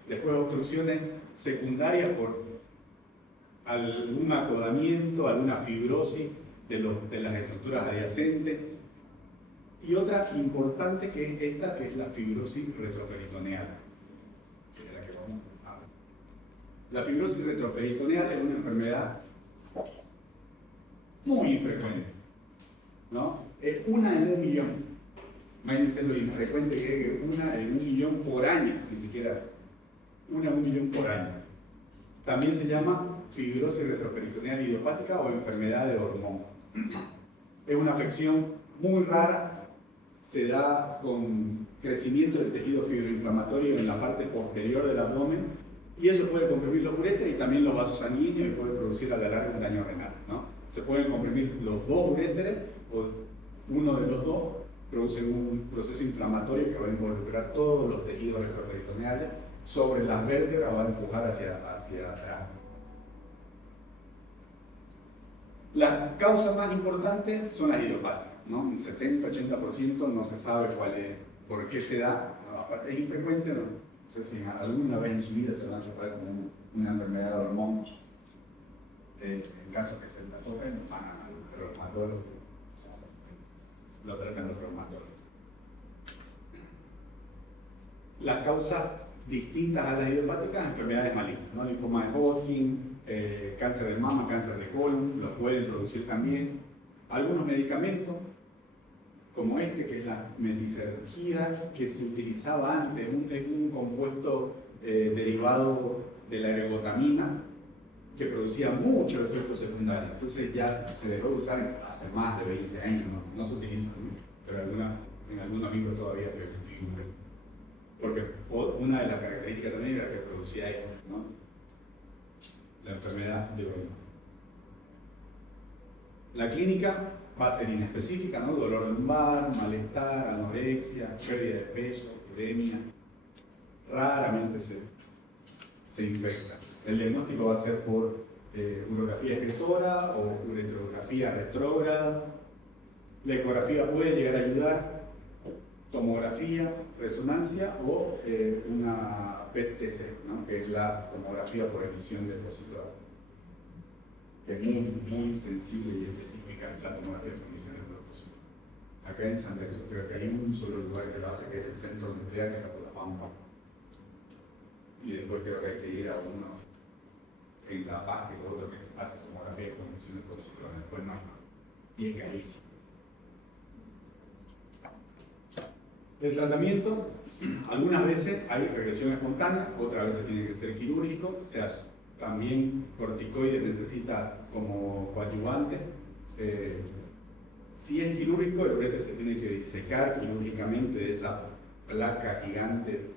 Después obstrucciones secundarias por algún acodamiento, alguna fibrosis de las estructuras adyacentes y otra importante que es esta, que es la fibrosis retroperitoneal, que es la que vamos a ver. La fibrosis retroperitoneal es una enfermedad muy infrecuente, ¿no? Es una en 1.000.000. Imagínense lo infrecuente que es que una en 1.000.000 por año, ni siquiera una en 1.000.000 por año. También se llama fibrosis retroperitoneal idiopática o enfermedad de hormón. Es una afección muy rara, se da con crecimiento del tejido fibroinflamatorio en la parte posterior del abdomen y eso puede comprimir los uréteres y también los vasos sanguíneos y puede producir a la larga un daño renal, ¿no? Se pueden comprimir los dos uréteres o uno de los dos produce un proceso inflamatorio que va a involucrar todos los tejidos retroperitoneales sobre las vértebras, va a empujar hacia atrás. Las causas más importantes son las idiopáticas, ¿no? Un 70-80% no se sabe cuál es, por qué se da. Aparte es infrecuente, no sé si alguna vez en su vida se van a tratar como una enfermedad de hormonas. En caso que se la toquen, van al reumatólogo, lo tratan los reumatólogos. Las causas distintas a las idiopáticas, enfermedades malignas, ¿no? Linfoma de Hodgkin, cáncer de mama, cáncer de colon, lo pueden producir también. Algunos medicamentos, como este, que es la metisergida, que se utilizaba antes, es un compuesto derivado de la ergotamina, que producía muchos efectos secundarios. Entonces ya se dejó de usar hace más de 20 años, no se utiliza, pero en algunos libros todavía figura. Porque una de las características también era que producía esto, ¿no? La enfermedad de hormona. La clínica va a ser inespecífica, ¿no? Dolor lumbar, malestar, anorexia, pérdida de peso, epidemia. Raramente se infecta. El diagnóstico va a ser por urografía excretora o ureterografía retrógrada. La ecografía puede llegar a ayudar, tomografía, resonancia o una PET-TC, ¿no? Que es la tomografía por emisión de depósito, que es muy sensible y específica la tomografía por emisión de depósito. Acá en Santa Cruz creo que hay un solo lugar que lo hace, que es el centro nuclear, que está por la Pampa. Y después creo que hay que ir a uno en La Paz, que es otro que hace tomografía por emisión de depósito, después no. Y es carísimo. El tratamiento, algunas veces hay regresión espontánea, otras veces tiene que ser quirúrgico, o sea, también corticoides necesita como coadyuvante. Si es quirúrgico, el ureter se tiene que disecar quirúrgicamente de esa placa gigante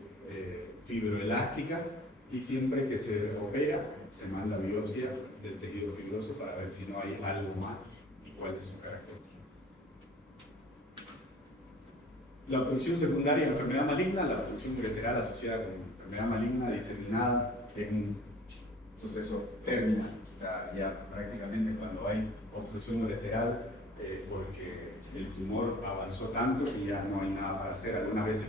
fibroelástica y siempre que se opera se manda biopsia del tejido fibroso para ver si no hay algo más y cuál es su característica. La obstrucción secundaria de enfermedad maligna, la obstrucción ureteral asociada con enfermedad maligna diseminada es un suceso terminal. O sea, ya prácticamente cuando hay obstrucción ureteral, porque el tumor avanzó tanto que ya no hay nada para hacer. Algunas veces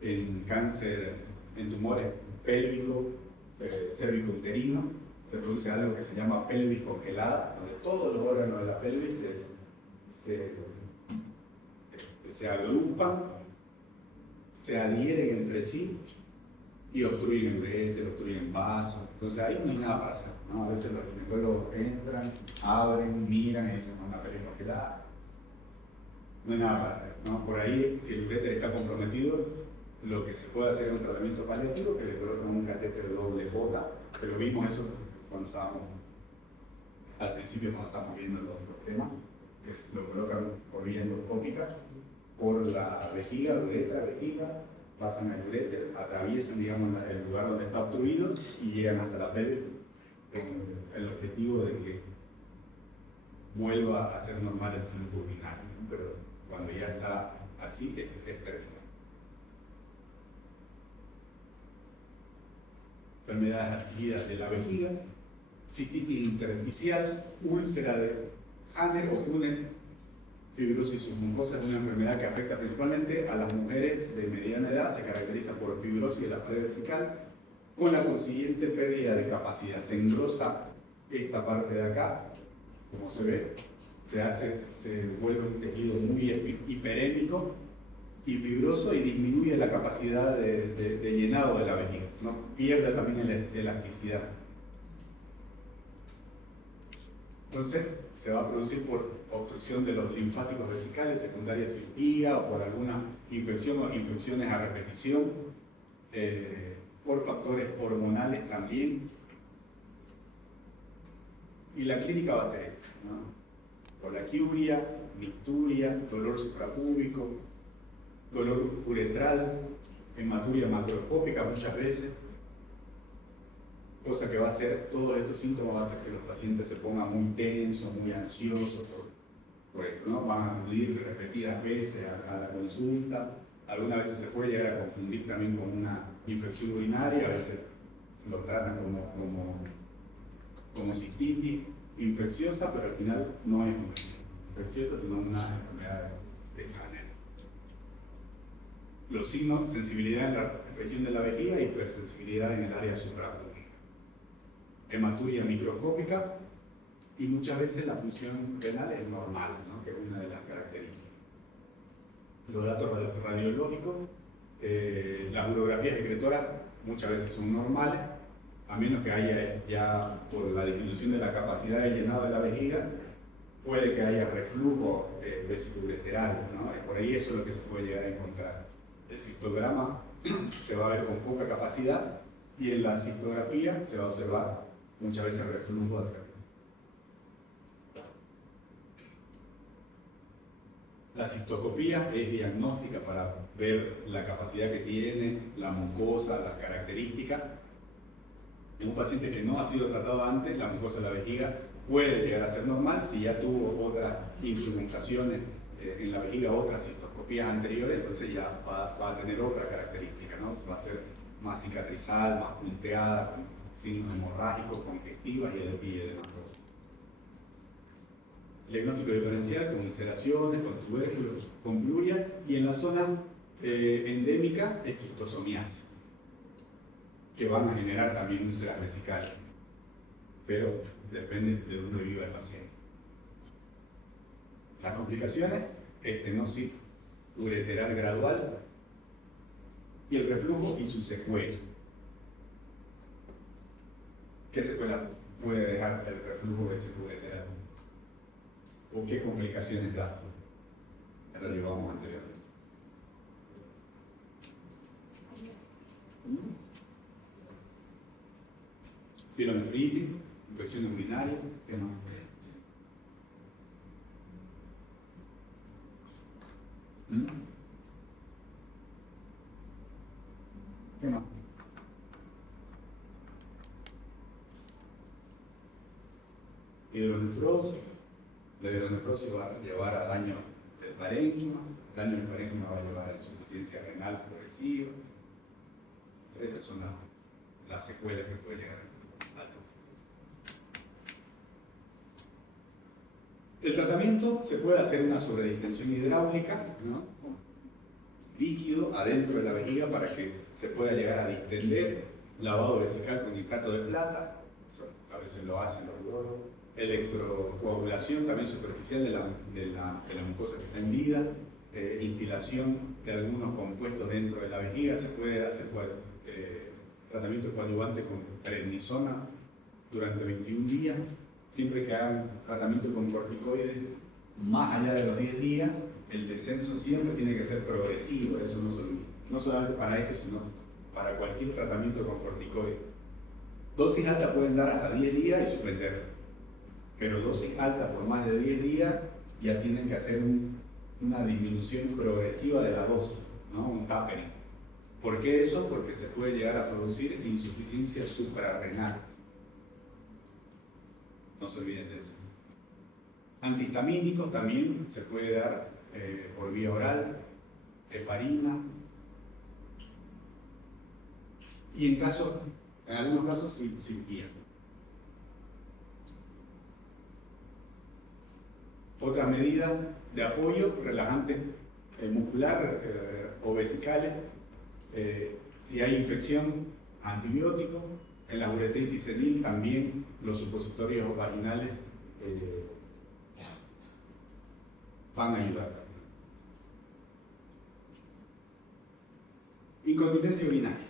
en cáncer, en tumores pélvicos, cérvico-uterino, se produce algo que se llama pelvis congelada, donde todos los órganos de la pelvis se agrupan, se adhieren entre sí y obstruyen ureter, obstruyen vasos. Entonces ahí no hay nada para hacer, ¿no? A veces los ginecólogos entran, abren, miran y dicen, una pelvis congelada. No hay nada para hacer, ¿no? Por ahí, si el ureter está comprometido, lo que se puede hacer es un tratamiento paliativo, que le colocan un catéter doble J, pero vimos eso cuando estábamos, al principio cuando estábamos viendo los temas, que lo colocan por vía endoscópica, por la vejiga, uretra, vejiga, pasan al ureter, atraviesan, digamos, el lugar donde está obstruido y llegan hasta la pelvis con el objetivo de que vuelva a ser normal el flujo urinario, ¿no? Pero cuando ya está así, es terminal. Enfermedades adquiridas de la vejiga, cistitis intersticial, úlcera de Hanner o Kuhn, fibrosis submucosa es una enfermedad que afecta principalmente a las mujeres de mediana edad, se caracteriza por fibrosis de la pared vesical, con la consiguiente pérdida de capacidad. Se engrosa esta parte de acá, como se ve, se vuelve un tejido muy hiperémico y fibroso y disminuye la capacidad de llenado de la vejiga, ¿no? Pierde también la elasticidad. Entonces, se va a producir por obstrucción de los linfáticos vesicales, secundaria cirugía, o por alguna infección o infecciones a repetición, por factores hormonales también. Y la clínica va a ser esta, ¿no? Colaquiuria, micturia, dolor suprapúbico, dolor uretral, hematuria macroscópica muchas veces, cosa que va a hacer, todos estos síntomas va a hacer que los pacientes se pongan muy tensos, muy ansiosos, por esto, ¿no? Van a acudir repetidas veces a la consulta, algunas veces se puede llegar a confundir también con una infección urinaria, a veces lo tratan como cistitis infecciosa, pero al final no es infecciosa, sino una enfermedad de Hanner. Los signos: sensibilidad en la región de la vejiga, hipersensibilidad en el área suprapúbica, hematuria microscópica, y muchas veces la función renal es normal, ¿no? Que es una de las características. Los datos radiológicos, las urografías excretoras muchas veces son normales, a menos que haya ya, por la disminución de la capacidad de llenado de la vejiga, puede que haya reflujo vesicoureteral, ¿no? Por ahí eso es lo que se puede llegar a encontrar. El cistograma se va a ver con poca capacidad, y en la cistografía se va a observar muchas veces reflujo hacia arriba. La cistoscopía es diagnóstica para ver la capacidad que tiene, la mucosa, las características. En un paciente que no ha sido tratado antes, la mucosa de la vejiga puede llegar a ser normal. Si ya tuvo otras instrumentaciones en la vejiga, otras cistoscopías anteriores, entonces ya va a tener otra característica, ¿no? Va a ser más cicatrizal, más punteada, con signos hemorrágicos, congestivas y demás cosas. Diagnóstico diferencial con ulceraciones, con tubérculos, con pluria, y en la zona endémica, esquistosomiasis, que van a generar también úlceras vesicales, pero depende de dónde viva el paciente. Las complicaciones: estenosis ureteral gradual y el reflujo y su secuela. ¿Qué secuela puede dejar el reflujo vesicoureteral? ¿O qué complicaciones da? Ya lo llevamos anteriormente. Pielonefritis, infecciones urinarias, ¿qué más? ¿Qué más? Hidronefrosis. La hidronefrosis va a llevar a daño del parénquima, daño del parénquima va a llevar a insuficiencia renal progresiva. Esas son las secuelas que puede llegar a tener. El tratamiento: se puede hacer una sobredistensión hidráulica, ¿no? Líquido adentro de la vejiga para que se pueda llegar a distender, lavado vesical con nitrato de plata, a veces lo hacen los urólogos. Electrocoagulación también superficial de la mucosa que está hendida, instilación de algunos compuestos dentro de la vejiga. Se puede hacer tratamiento coadyuvante con prednisona durante 21 días, siempre que hagan tratamiento con corticoides más allá de los 10 días. El descenso siempre tiene que ser progresivo, eso no solamente para esto, sino para cualquier tratamiento con corticoides. Dosis alta pueden dar hasta 10 días y suspender, pero dosis alta por más de 10 días ya tienen que hacer una disminución progresiva de la dosis, ¿no? Un tapering. ¿Por qué eso? Porque se puede llegar a producir insuficiencia suprarrenal. No se olviden de eso. Antihistamínicos también se puede dar por vía oral, heparina, y en algunos casos cirugía. Otras medidas de apoyo: relajantes muscular o vesicales. Si hay infección, antibióticos. En la uretritis senil también los supositorios vaginales van a ayudar. Incontinencia urinaria.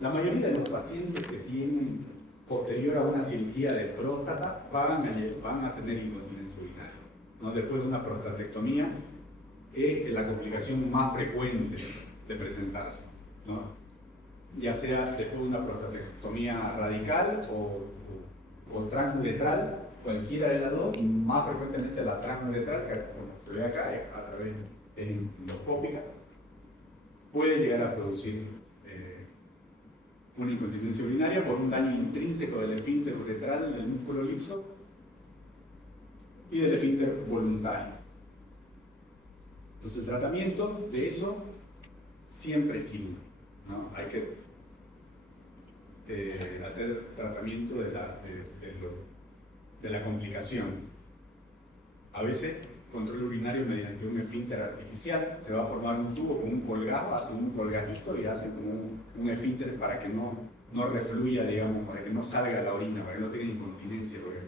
La mayoría de los pacientes que tienen posterior a una cirugía de próstata van a tener incontinencia urinaria, ¿no? Después de una prostatectomía es la complicación más frecuente de presentarse, ¿no? Ya sea después de una prostatectomía radical o transuretral, cualquiera de las dos, más frecuentemente la transuretral, que como se ve acá, es a través de endoscópica, puede llegar a producir una incontinencia urinaria por un daño intrínseco del esfínter uretral, del músculo liso y del esfínter voluntario. Entonces el tratamiento de eso siempre es quirúrgico, ¿no? Hay que hacer tratamiento de la complicación. A veces control urinario mediante un esfínter artificial, se va a formar un tubo con un colgado, hacen un colgadito y hacen como un esfínter para que no refluya, digamos, para que no salga la orina, para que no tenga incontinencia, porque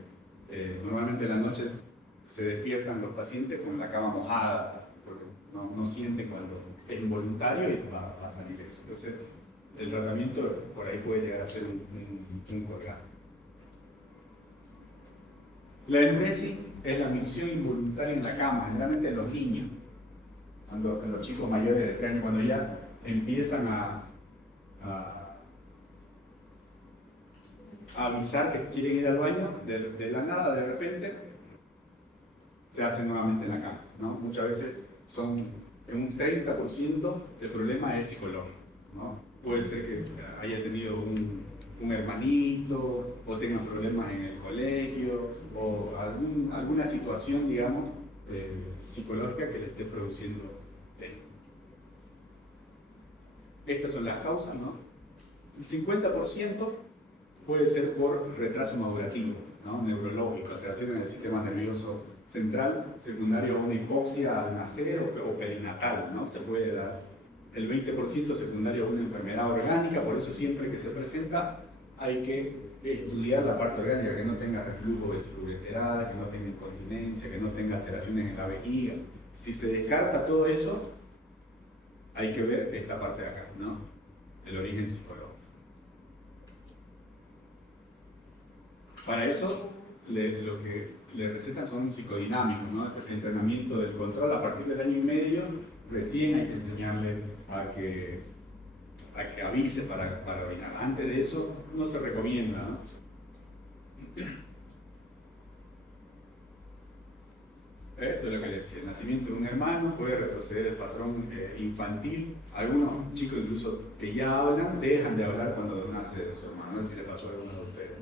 normalmente en la noche se despiertan los pacientes con la cama mojada, porque no sienten cuando es involuntario y va a salir eso. Entonces, el tratamiento por ahí puede llegar a ser un colgado. La enuresis es la micción involuntaria en la cama, generalmente en los niños, en los chicos mayores de 3 años, cuando ya empiezan a avisar que quieren ir al baño, de la nada, de repente, se hace nuevamente en la cama, ¿no? Muchas veces en un 30% el problema es psicológico, ¿no? Puede ser que haya tenido un hermanito, o tenga problemas en el colegio, o alguna situación, digamos, psicológica que le esté produciendo esto. Estas son las causas, ¿no? El 50% puede ser por retraso madurativo, ¿no? Neurológico, alteraciones en el sistema nervioso central, secundario a una hipoxia al nacer o perinatal, ¿no? Se puede dar. El 20% secundario a una enfermedad orgánica, por eso siempre que se presenta hay que estudiar la parte orgánica, que no tenga reflujo vesicoureteral, que no tenga incontinencia, que no tenga alteraciones en la vejiga. Si se descarta todo eso, hay que ver esta parte de acá, ¿no? El origen psicológico. Para eso, lo que le recetan son psicodinámicos, ¿no? Entrenamiento del control a partir del año y medio, recién hay que enseñarle a que avise para orinar. Antes de eso no se recomienda, ¿no? Esto es lo que le decía, el nacimiento de un hermano puede retroceder el patrón infantil. Algunos chicos incluso que ya hablan, dejan de hablar cuando nace su hermano. No sé si le pasó a alguno de ustedes.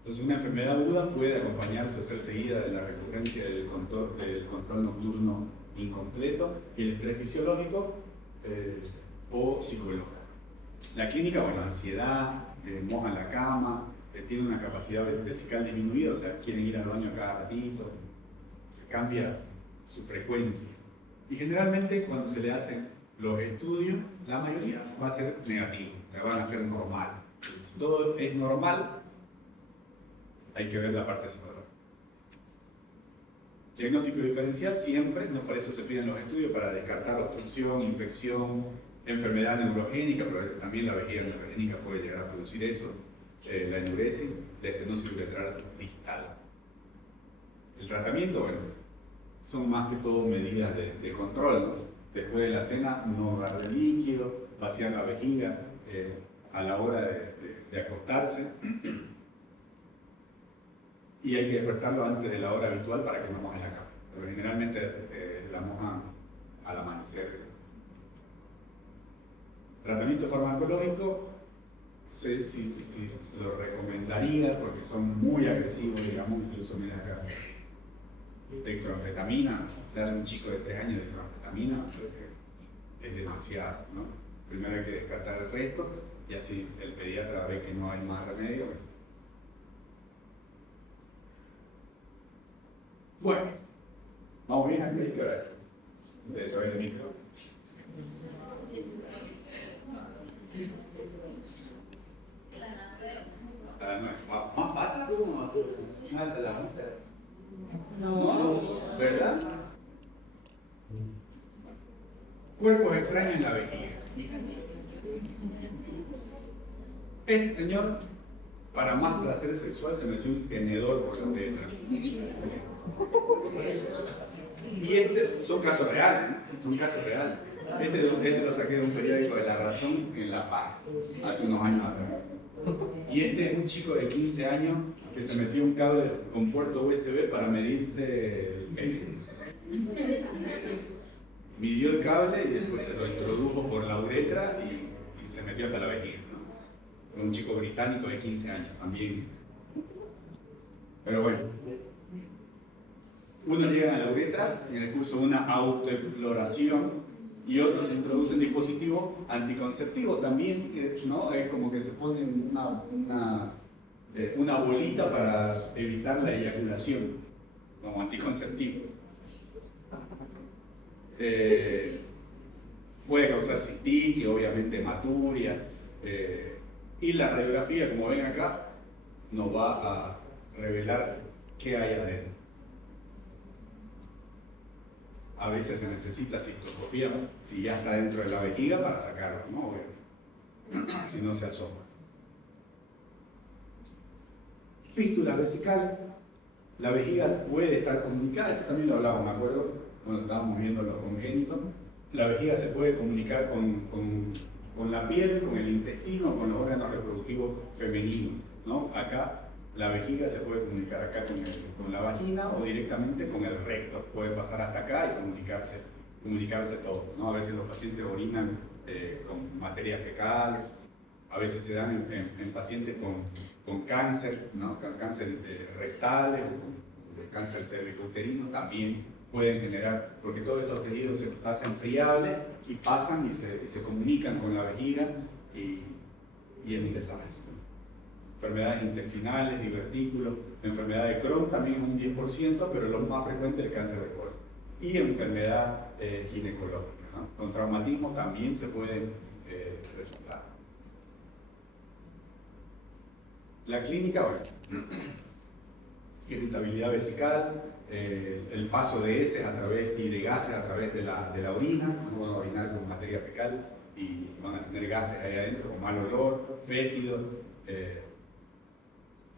Entonces, una enfermedad aguda puede acompañarse o ser seguida de la recurrencia del control nocturno incompleto y el estrés fisiológico o psicológico. La clínica, bueno, ansiedad, mojan la cama, tienen una capacidad vesical disminuida, o sea, quieren ir al baño cada ratito, se cambia su frecuencia. Y generalmente cuando se le hacen los estudios, la mayoría va a ser negativo, o sea, van a ser normal. Si todo es normal, hay que ver la parte psicológica. Diagnóstico diferencial siempre, ¿no? Por eso se piden los estudios para descartar obstrucción, infección, enfermedad neurogénica, pero a veces también la vejiga neurogénica puede llegar a producir eso, la enuresis, la estenosis uretral distal. El tratamiento, bueno, son más que todo medidas de control, ¿no? Después de la cena, no dar de líquido, vaciar la vejiga a la hora de acostarse. Y hay que despertarlo antes de la hora habitual para que no moje la cama. Pero generalmente la mojan al amanecer. Tratamiento farmacológico, sí, lo recomendaría porque son muy agresivos, digamos, incluso mira acá. Dextroanfetamina, darle a un chico de 3 años de dextroanfetamina, es demasiado, ¿no? Primero hay que descartar el resto y así el pediatra ve que no hay más remedio. Bueno, vamos bien aquí, ¿qué hora es? ¿Ustedes saben el micro? ¿Más pasa? ¿Cómo? ¿Más de las 11? No, ¿verdad? Cuerpos extraños en la vejiga. Este señor, para más placer sexual, se metió un tenedor por la tetra. Y son casos reales, ¿no? Son casos reales. Este lo saqué de un periódico de La Razón en La Paz, hace unos años atrás. Y este es un chico de 15 años que se metió un cable con puerto USB para medirse el pene. Midió el cable y después se lo introdujo por la uretra y se metió hasta la vejiga, ¿no? Un chico británico de 15 años también. Pero bueno, uno llega a la uretra en el curso de una autoexploración y otros introducen dispositivos anticonceptivos también, ¿no? Es como que se ponen una bolita para evitar la eyaculación, como anticonceptivo. Puede causar cistitis, obviamente hematuria, y la radiografía, como ven acá, nos va a revelar qué hay adentro. A veces se necesita cistoscopía si ya está dentro de la vejiga para sacarlo, ¿no? Si no se asoma. Fístula vesical. La vejiga puede estar comunicada, esto también lo hablábamos, me acuerdo, cuando estábamos viendo los congénitos. La vejiga se puede comunicar con la piel, con el intestino, con los órganos reproductivos femeninos, ¿no? Acá la vejiga se puede comunicar acá con la vagina o directamente con el recto. Puede pasar hasta acá y comunicarse todo, ¿no? A veces los pacientes orinan con materia fecal, a veces se dan en pacientes con cáncer, ¿no? Con cáncer rectal, cáncer cervicouterino también pueden generar, porque todos estos tejidos se hacen friables y pasan y se comunican con la vejiga y el intestino. Enfermedades intestinales, divertículos, enfermedad de Crohn también un 10%, pero lo más frecuente es el cáncer de colon. Y enfermedad ginecológica, ¿no? Con traumatismo también se pueden resultar. La clínica, bueno, irritabilidad vesical, el paso de heces y de gases a través de la orina, no van a orinar con materia fecal y van a tener gases ahí adentro con mal olor, fétido,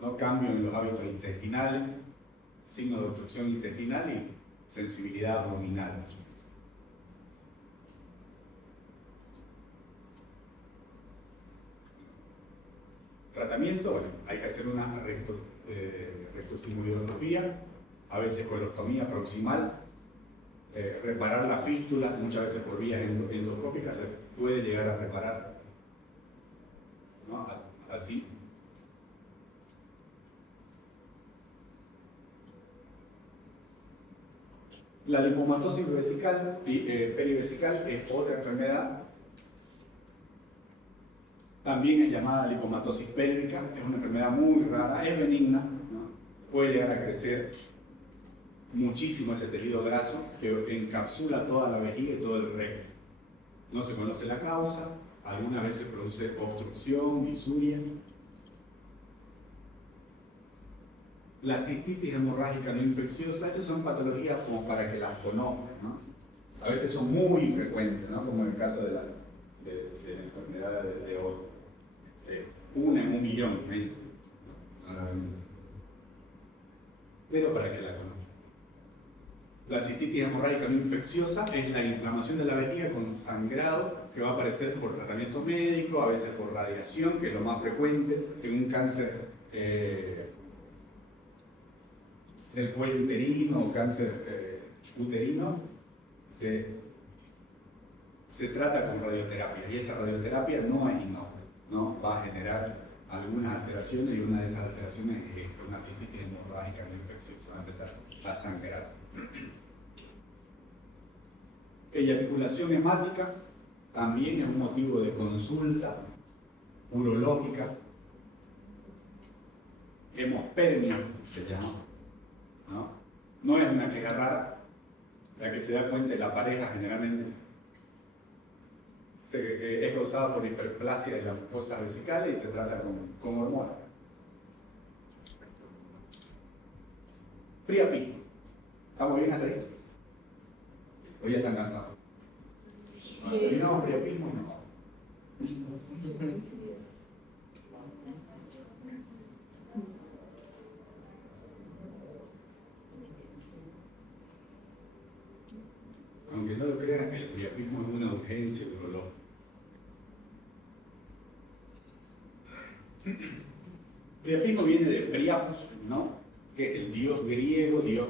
¿no? Cambio en los hábitos intestinales, signos de obstrucción intestinal y sensibilidad abdominal. Tratamiento, bueno, hay que hacer una rectosigmoidoscopía, a veces colostomía proximal, reparar la fístula, muchas veces por vías endoscópicas se puede llegar a reparar, ¿no? Así. La lipomatosis vesical y perivesical es otra enfermedad. También es llamada lipomatosis pélvica, es una enfermedad muy rara, es benigna, ¿no? Puede llegar a crecer muchísimo ese tejido graso que encapsula toda la vejiga y todo el recto. No se conoce la causa, algunas veces produce obstrucción, disuria. La cistitis hemorrágica no infecciosa, estas son patologías como para que las conozcan, ¿no? A veces son muy frecuentes, ¿no? Como en el caso de la enfermedad de oro. Una en 1.000.000, me dicen. Pero para que la conozcan. La cistitis hemorrágica no infecciosa es la inflamación de la vejiga con sangrado que va a aparecer por tratamiento médico, a veces por radiación, que es lo más frecuente en un cáncer del cuello uterino o cáncer uterino. Se trata con radioterapia y esa radioterapia no es inocua, ¿no? Va a generar algunas alteraciones y una de esas alteraciones es una cistitis hemorrágica no infecciosa, va a empezar a sangrar. Eyaculación hemática también es un motivo de consulta urológica. Hemospermia se llama, ¿no? No es una queja rara, la que se da cuenta de la pareja generalmente es causada por hiperplasia de las mucosas vesicales y se trata con hormonas. Priapi. ¿Estamos bien hasta ahí? ¿O ya están cansados? Cuando terminamos priapismo, no. Aunque no lo crean, el priapismo es una urgencia de dolor. Priapismo viene de priapos, ¿no? Que es el dios griego, dios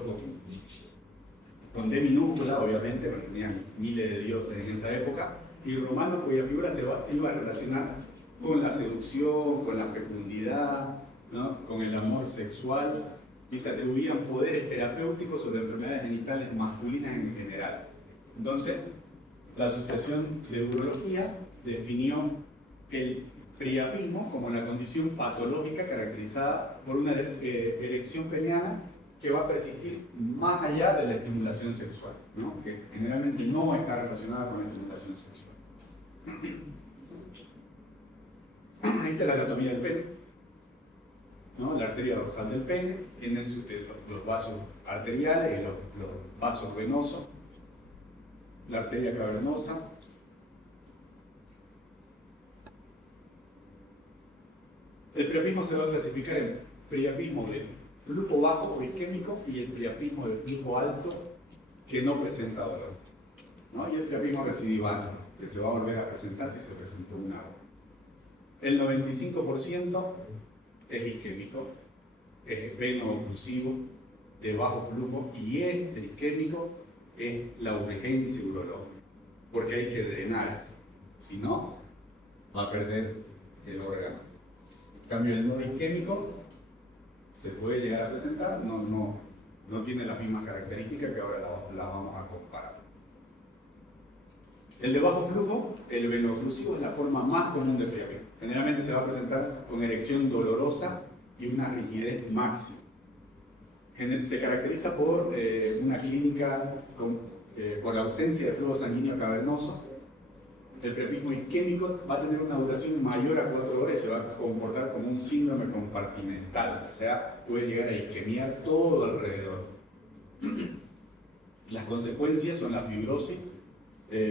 con D minúscula, obviamente, porque tenían miles de dioses en esa época, y romano, cuya figura iba a relacionar con la seducción, con la fecundidad, ¿no? Con el amor sexual, y se atribuían poderes terapéuticos sobre enfermedades genitales masculinas en general. Entonces, la Asociación de Urología definió el priapismo como la condición patológica caracterizada por una erección peniana que va a persistir más allá de la estimulación sexual, ¿no? Que generalmente no está relacionada con la estimulación sexual. Ahí está la anatomía del pene, ¿no? La arteria dorsal del pene, tienen los vasos arteriales y los vasos venosos, la arteria cavernosa. El priapismo se va a clasificar en priapismo de flujo bajo o isquémico y el priapismo de flujo alto que no presenta dolor, ¿no? Y el priapismo recidivante, que se va a volver a presentar si se presentó una vez. El 95% es isquémico, es veno-oclusivo, de bajo flujo, y este isquémico es la urgencia urológica, porque hay que drenar eso, si no, va a perder el órgano. En cambio, el no isquémico se puede llegar a presentar, no tiene las mismas características que ahora la vamos a comparar. El de bajo flujo, el veno-oclusivo, es la forma más común de priapismo. Generalmente se va a presentar con erección dolorosa y una rigidez máxima. Se caracteriza por una clínica por la ausencia de flujo sanguíneo cavernoso. El priapismo isquémico va a tener una duración mayor a 4 horas y se va a comportar como un síndrome compartimental, o sea, puede llegar a isquemiar todo alrededor. Las consecuencias son la fibrosis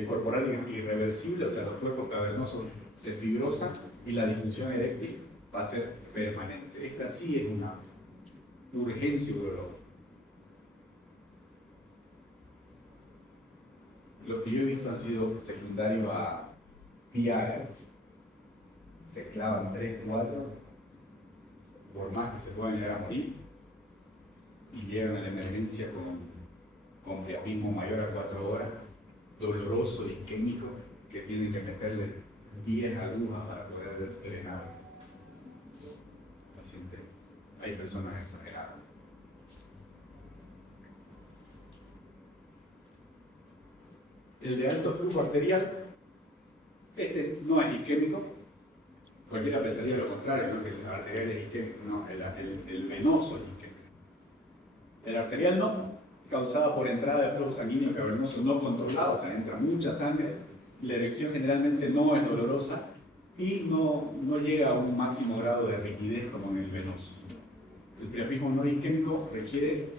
corporal irreversible, o sea, los cuerpos cavernosos se fibrosan y la disfunción eréctil va a ser permanente. Esta sí es una urgencia urológica. Los que yo he visto han sido secundarios a Viagra. Se clavan 3, 4, por más que se puedan llegar a morir, y llegan a la emergencia con priapismo mayor a 4 horas, doloroso, isquémico, que tienen que meterle 10 agujas para poder drenar al paciente. Hay personas exageradas. El de alto flujo arterial, este no es isquémico. Cualquiera pensaría lo contrario, ¿no? Que el arterial es isquémico. No, el venoso es isquémico. El arterial no, causada por entrada de flujo sanguíneo cavernoso no controlado, o sea, entra mucha sangre, la erección generalmente no es dolorosa y no llega a un máximo grado de rigidez como en el venoso. El priapismo no isquémico requiere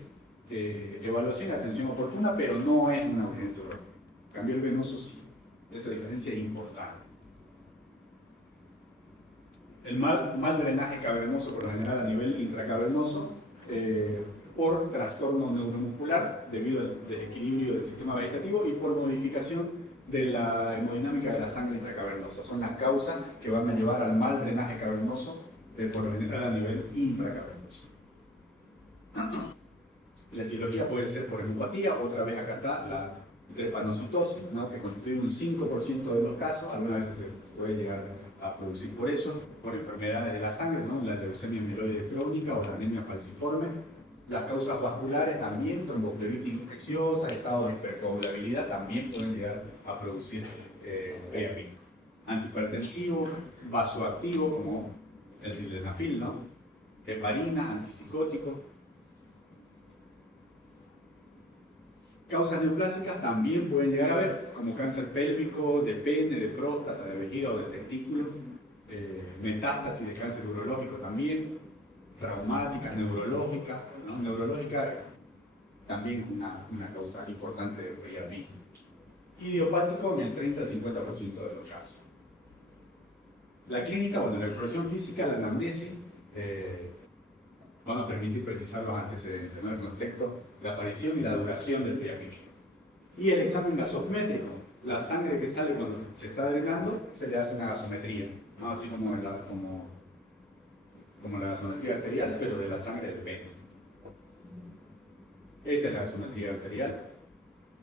evaluación y atención oportuna, pero no es una urgencia urológica. En cambio, el venoso sí. Esa diferencia es importante. El mal drenaje cavernoso, por lo general a nivel intracavernoso, por trastorno neuromuscular debido al desequilibrio del sistema vegetativo y por modificación de la hemodinámica de la sangre intracavernosa. Son las causas que van a llevar al mal drenaje cavernoso, por lo general a nivel intracavernoso. La etiología puede ser por hemopatía, otra vez acá está la drepanocitosis, ¿no? Que constituye un 5% de los casos, algunas veces se puede llegar a producir por eso, por enfermedades de la sangre, ¿no? La leucemia mieloide crónica o la anemia falciforme. Las causas vasculares también, tromboflebitis infecciosa, estado de hipercoagulabilidad, también pueden llegar a producir priapismo. Antihipertensivo, vasoactivo, como el sildenafil, ¿no? Heparina, antipsicótico. Causas neoplásicas también pueden llegar a haber, como cáncer pélvico, de pene, de próstata, de vejiga o de testículo, metástasis de cáncer urológico también, traumáticas, neurológicas, ¿no? Neurológica también es una causa importante de priapismo. idiopático en el 30 al 50% de los casos. La clínica, bueno, la exploración física, la anamnesis, van a permitir precisar los antecedentes, ¿no? El contexto, la aparición y la duración del priapismo. Y el examen gasosmétrico, la sangre que sale cuando se está drenando, se le hace una gasometría, ¿no? Así como la gasometría arterial, pero de la sangre del pene. Esta es la gasometría arterial,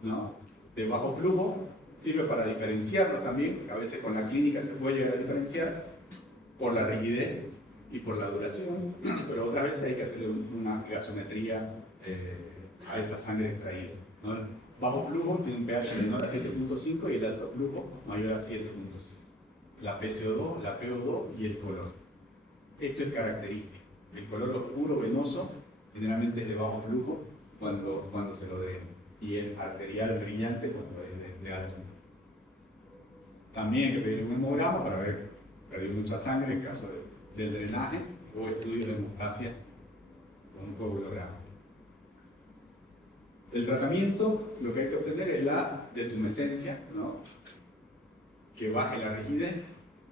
¿no? De bajo flujo, sirve para diferenciarlo también, a veces con la clínica se puede llegar a diferenciar por la rigidez y por la duración, pero otras veces hay que hacerle una gasometría a esa sangre extraída, ¿no? Bajo flujo tiene un pH menor a 7.5 y el alto flujo mayor a 7.5. La PCO2, la PO2 y el color. Esto es característico. El color oscuro venoso generalmente es de bajo flujo cuando se lo drena, y el arterial brillante cuando es de alto flujo. También hay que pedir un hemograma para ver perdió mucha sangre en caso del drenaje, o estudio de hemostasia con un coagulograma. El tratamiento, lo que hay que obtener es la detumescencia, ¿no? Que baje la rigidez,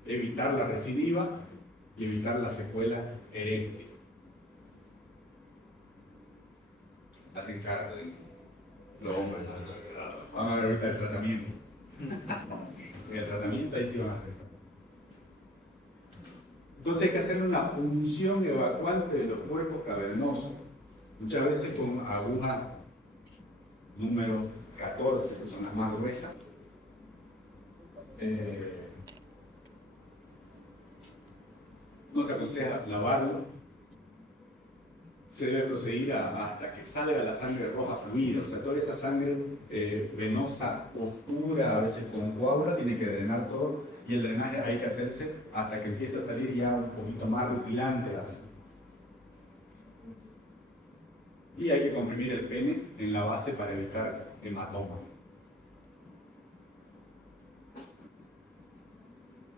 evitar la recidiva y evitar la secuela eréctil. Hacen cara de los hombres. Vamos a ver ahorita el tratamiento. El tratamiento ahí sí van a hacer. Entonces hay que hacer una punción evacuante de los cuerpos cavernosos, muchas veces con agujas número 14, que son las más gruesas. No se aconseja lavarlo. Se debe proceder hasta que salga la sangre roja fluida, o sea, toda esa sangre venosa oscura, a veces con coágula, tiene que drenar todo, y el drenaje hay que hacerse hasta que empiece a salir ya un poquito más rutilante la sangre. Y hay que comprimir el pene en la base para evitar hematoma.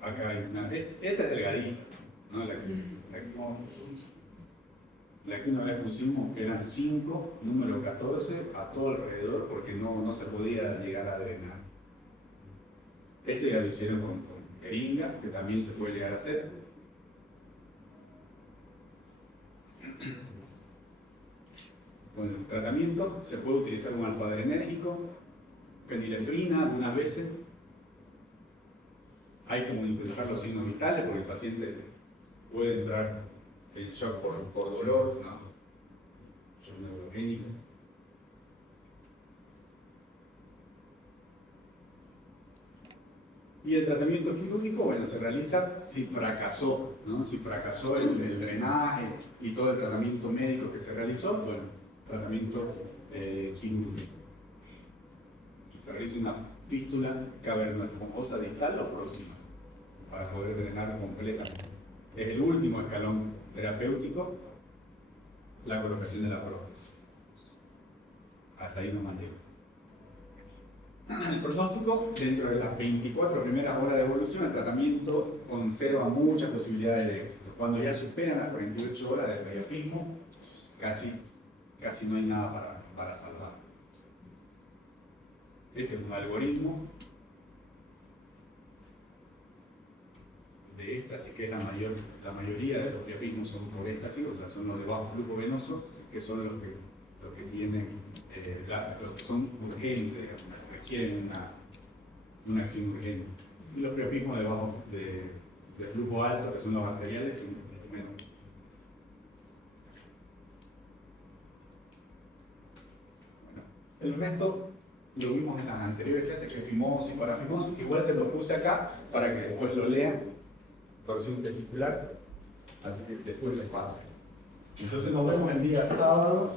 Acá hay una, esta es delgadita, ¿no? La que una vez pusimos que eran 5, número 14, a todo alrededor, porque no se podía llegar a drenar. Este ya lo hicieron con jeringa, que también se puede llegar a hacer. Con el tratamiento se puede utilizar un alfa-adrenérgico, fenilefrina algunas veces. Hay que monitorizar los signos vitales porque el paciente puede entrar en shock por dolor, ¿no? Shock neurogénico. Y el tratamiento quirúrgico, bueno, se realiza si fracasó, ¿no? Si fracasó el drenaje y todo el tratamiento médico que se realizó, bueno, tratamiento quirúrgico. Se realiza una fístula cavernoesponjosa distal o próxima para poder drenar completamente. Es el último escalón terapéutico, la colocación de la prótesis. Hasta ahí nomás llego. El pronóstico, dentro de las 24 primeras horas de evolución, el tratamiento conserva muchas posibilidades de éxito. Cuando ya superan las 48 horas del priapismo, casi no hay nada para salvar. Este es un algoritmo de éxtasis, que es la mayoría de los priapismos son por éxtasis, o sea, son los de bajo flujo venoso, que son los que tienen, los que son urgentes, digamos, requieren una acción urgente. Y los priapismos de flujo alto, que son los arteriales, y menos. Bueno, el resto lo vimos en las anteriores clases, que fimosis, parafimosis, igual se lo puse acá para que después lo lean, torsión testicular, así que después les paso. Entonces nos vemos el día sábado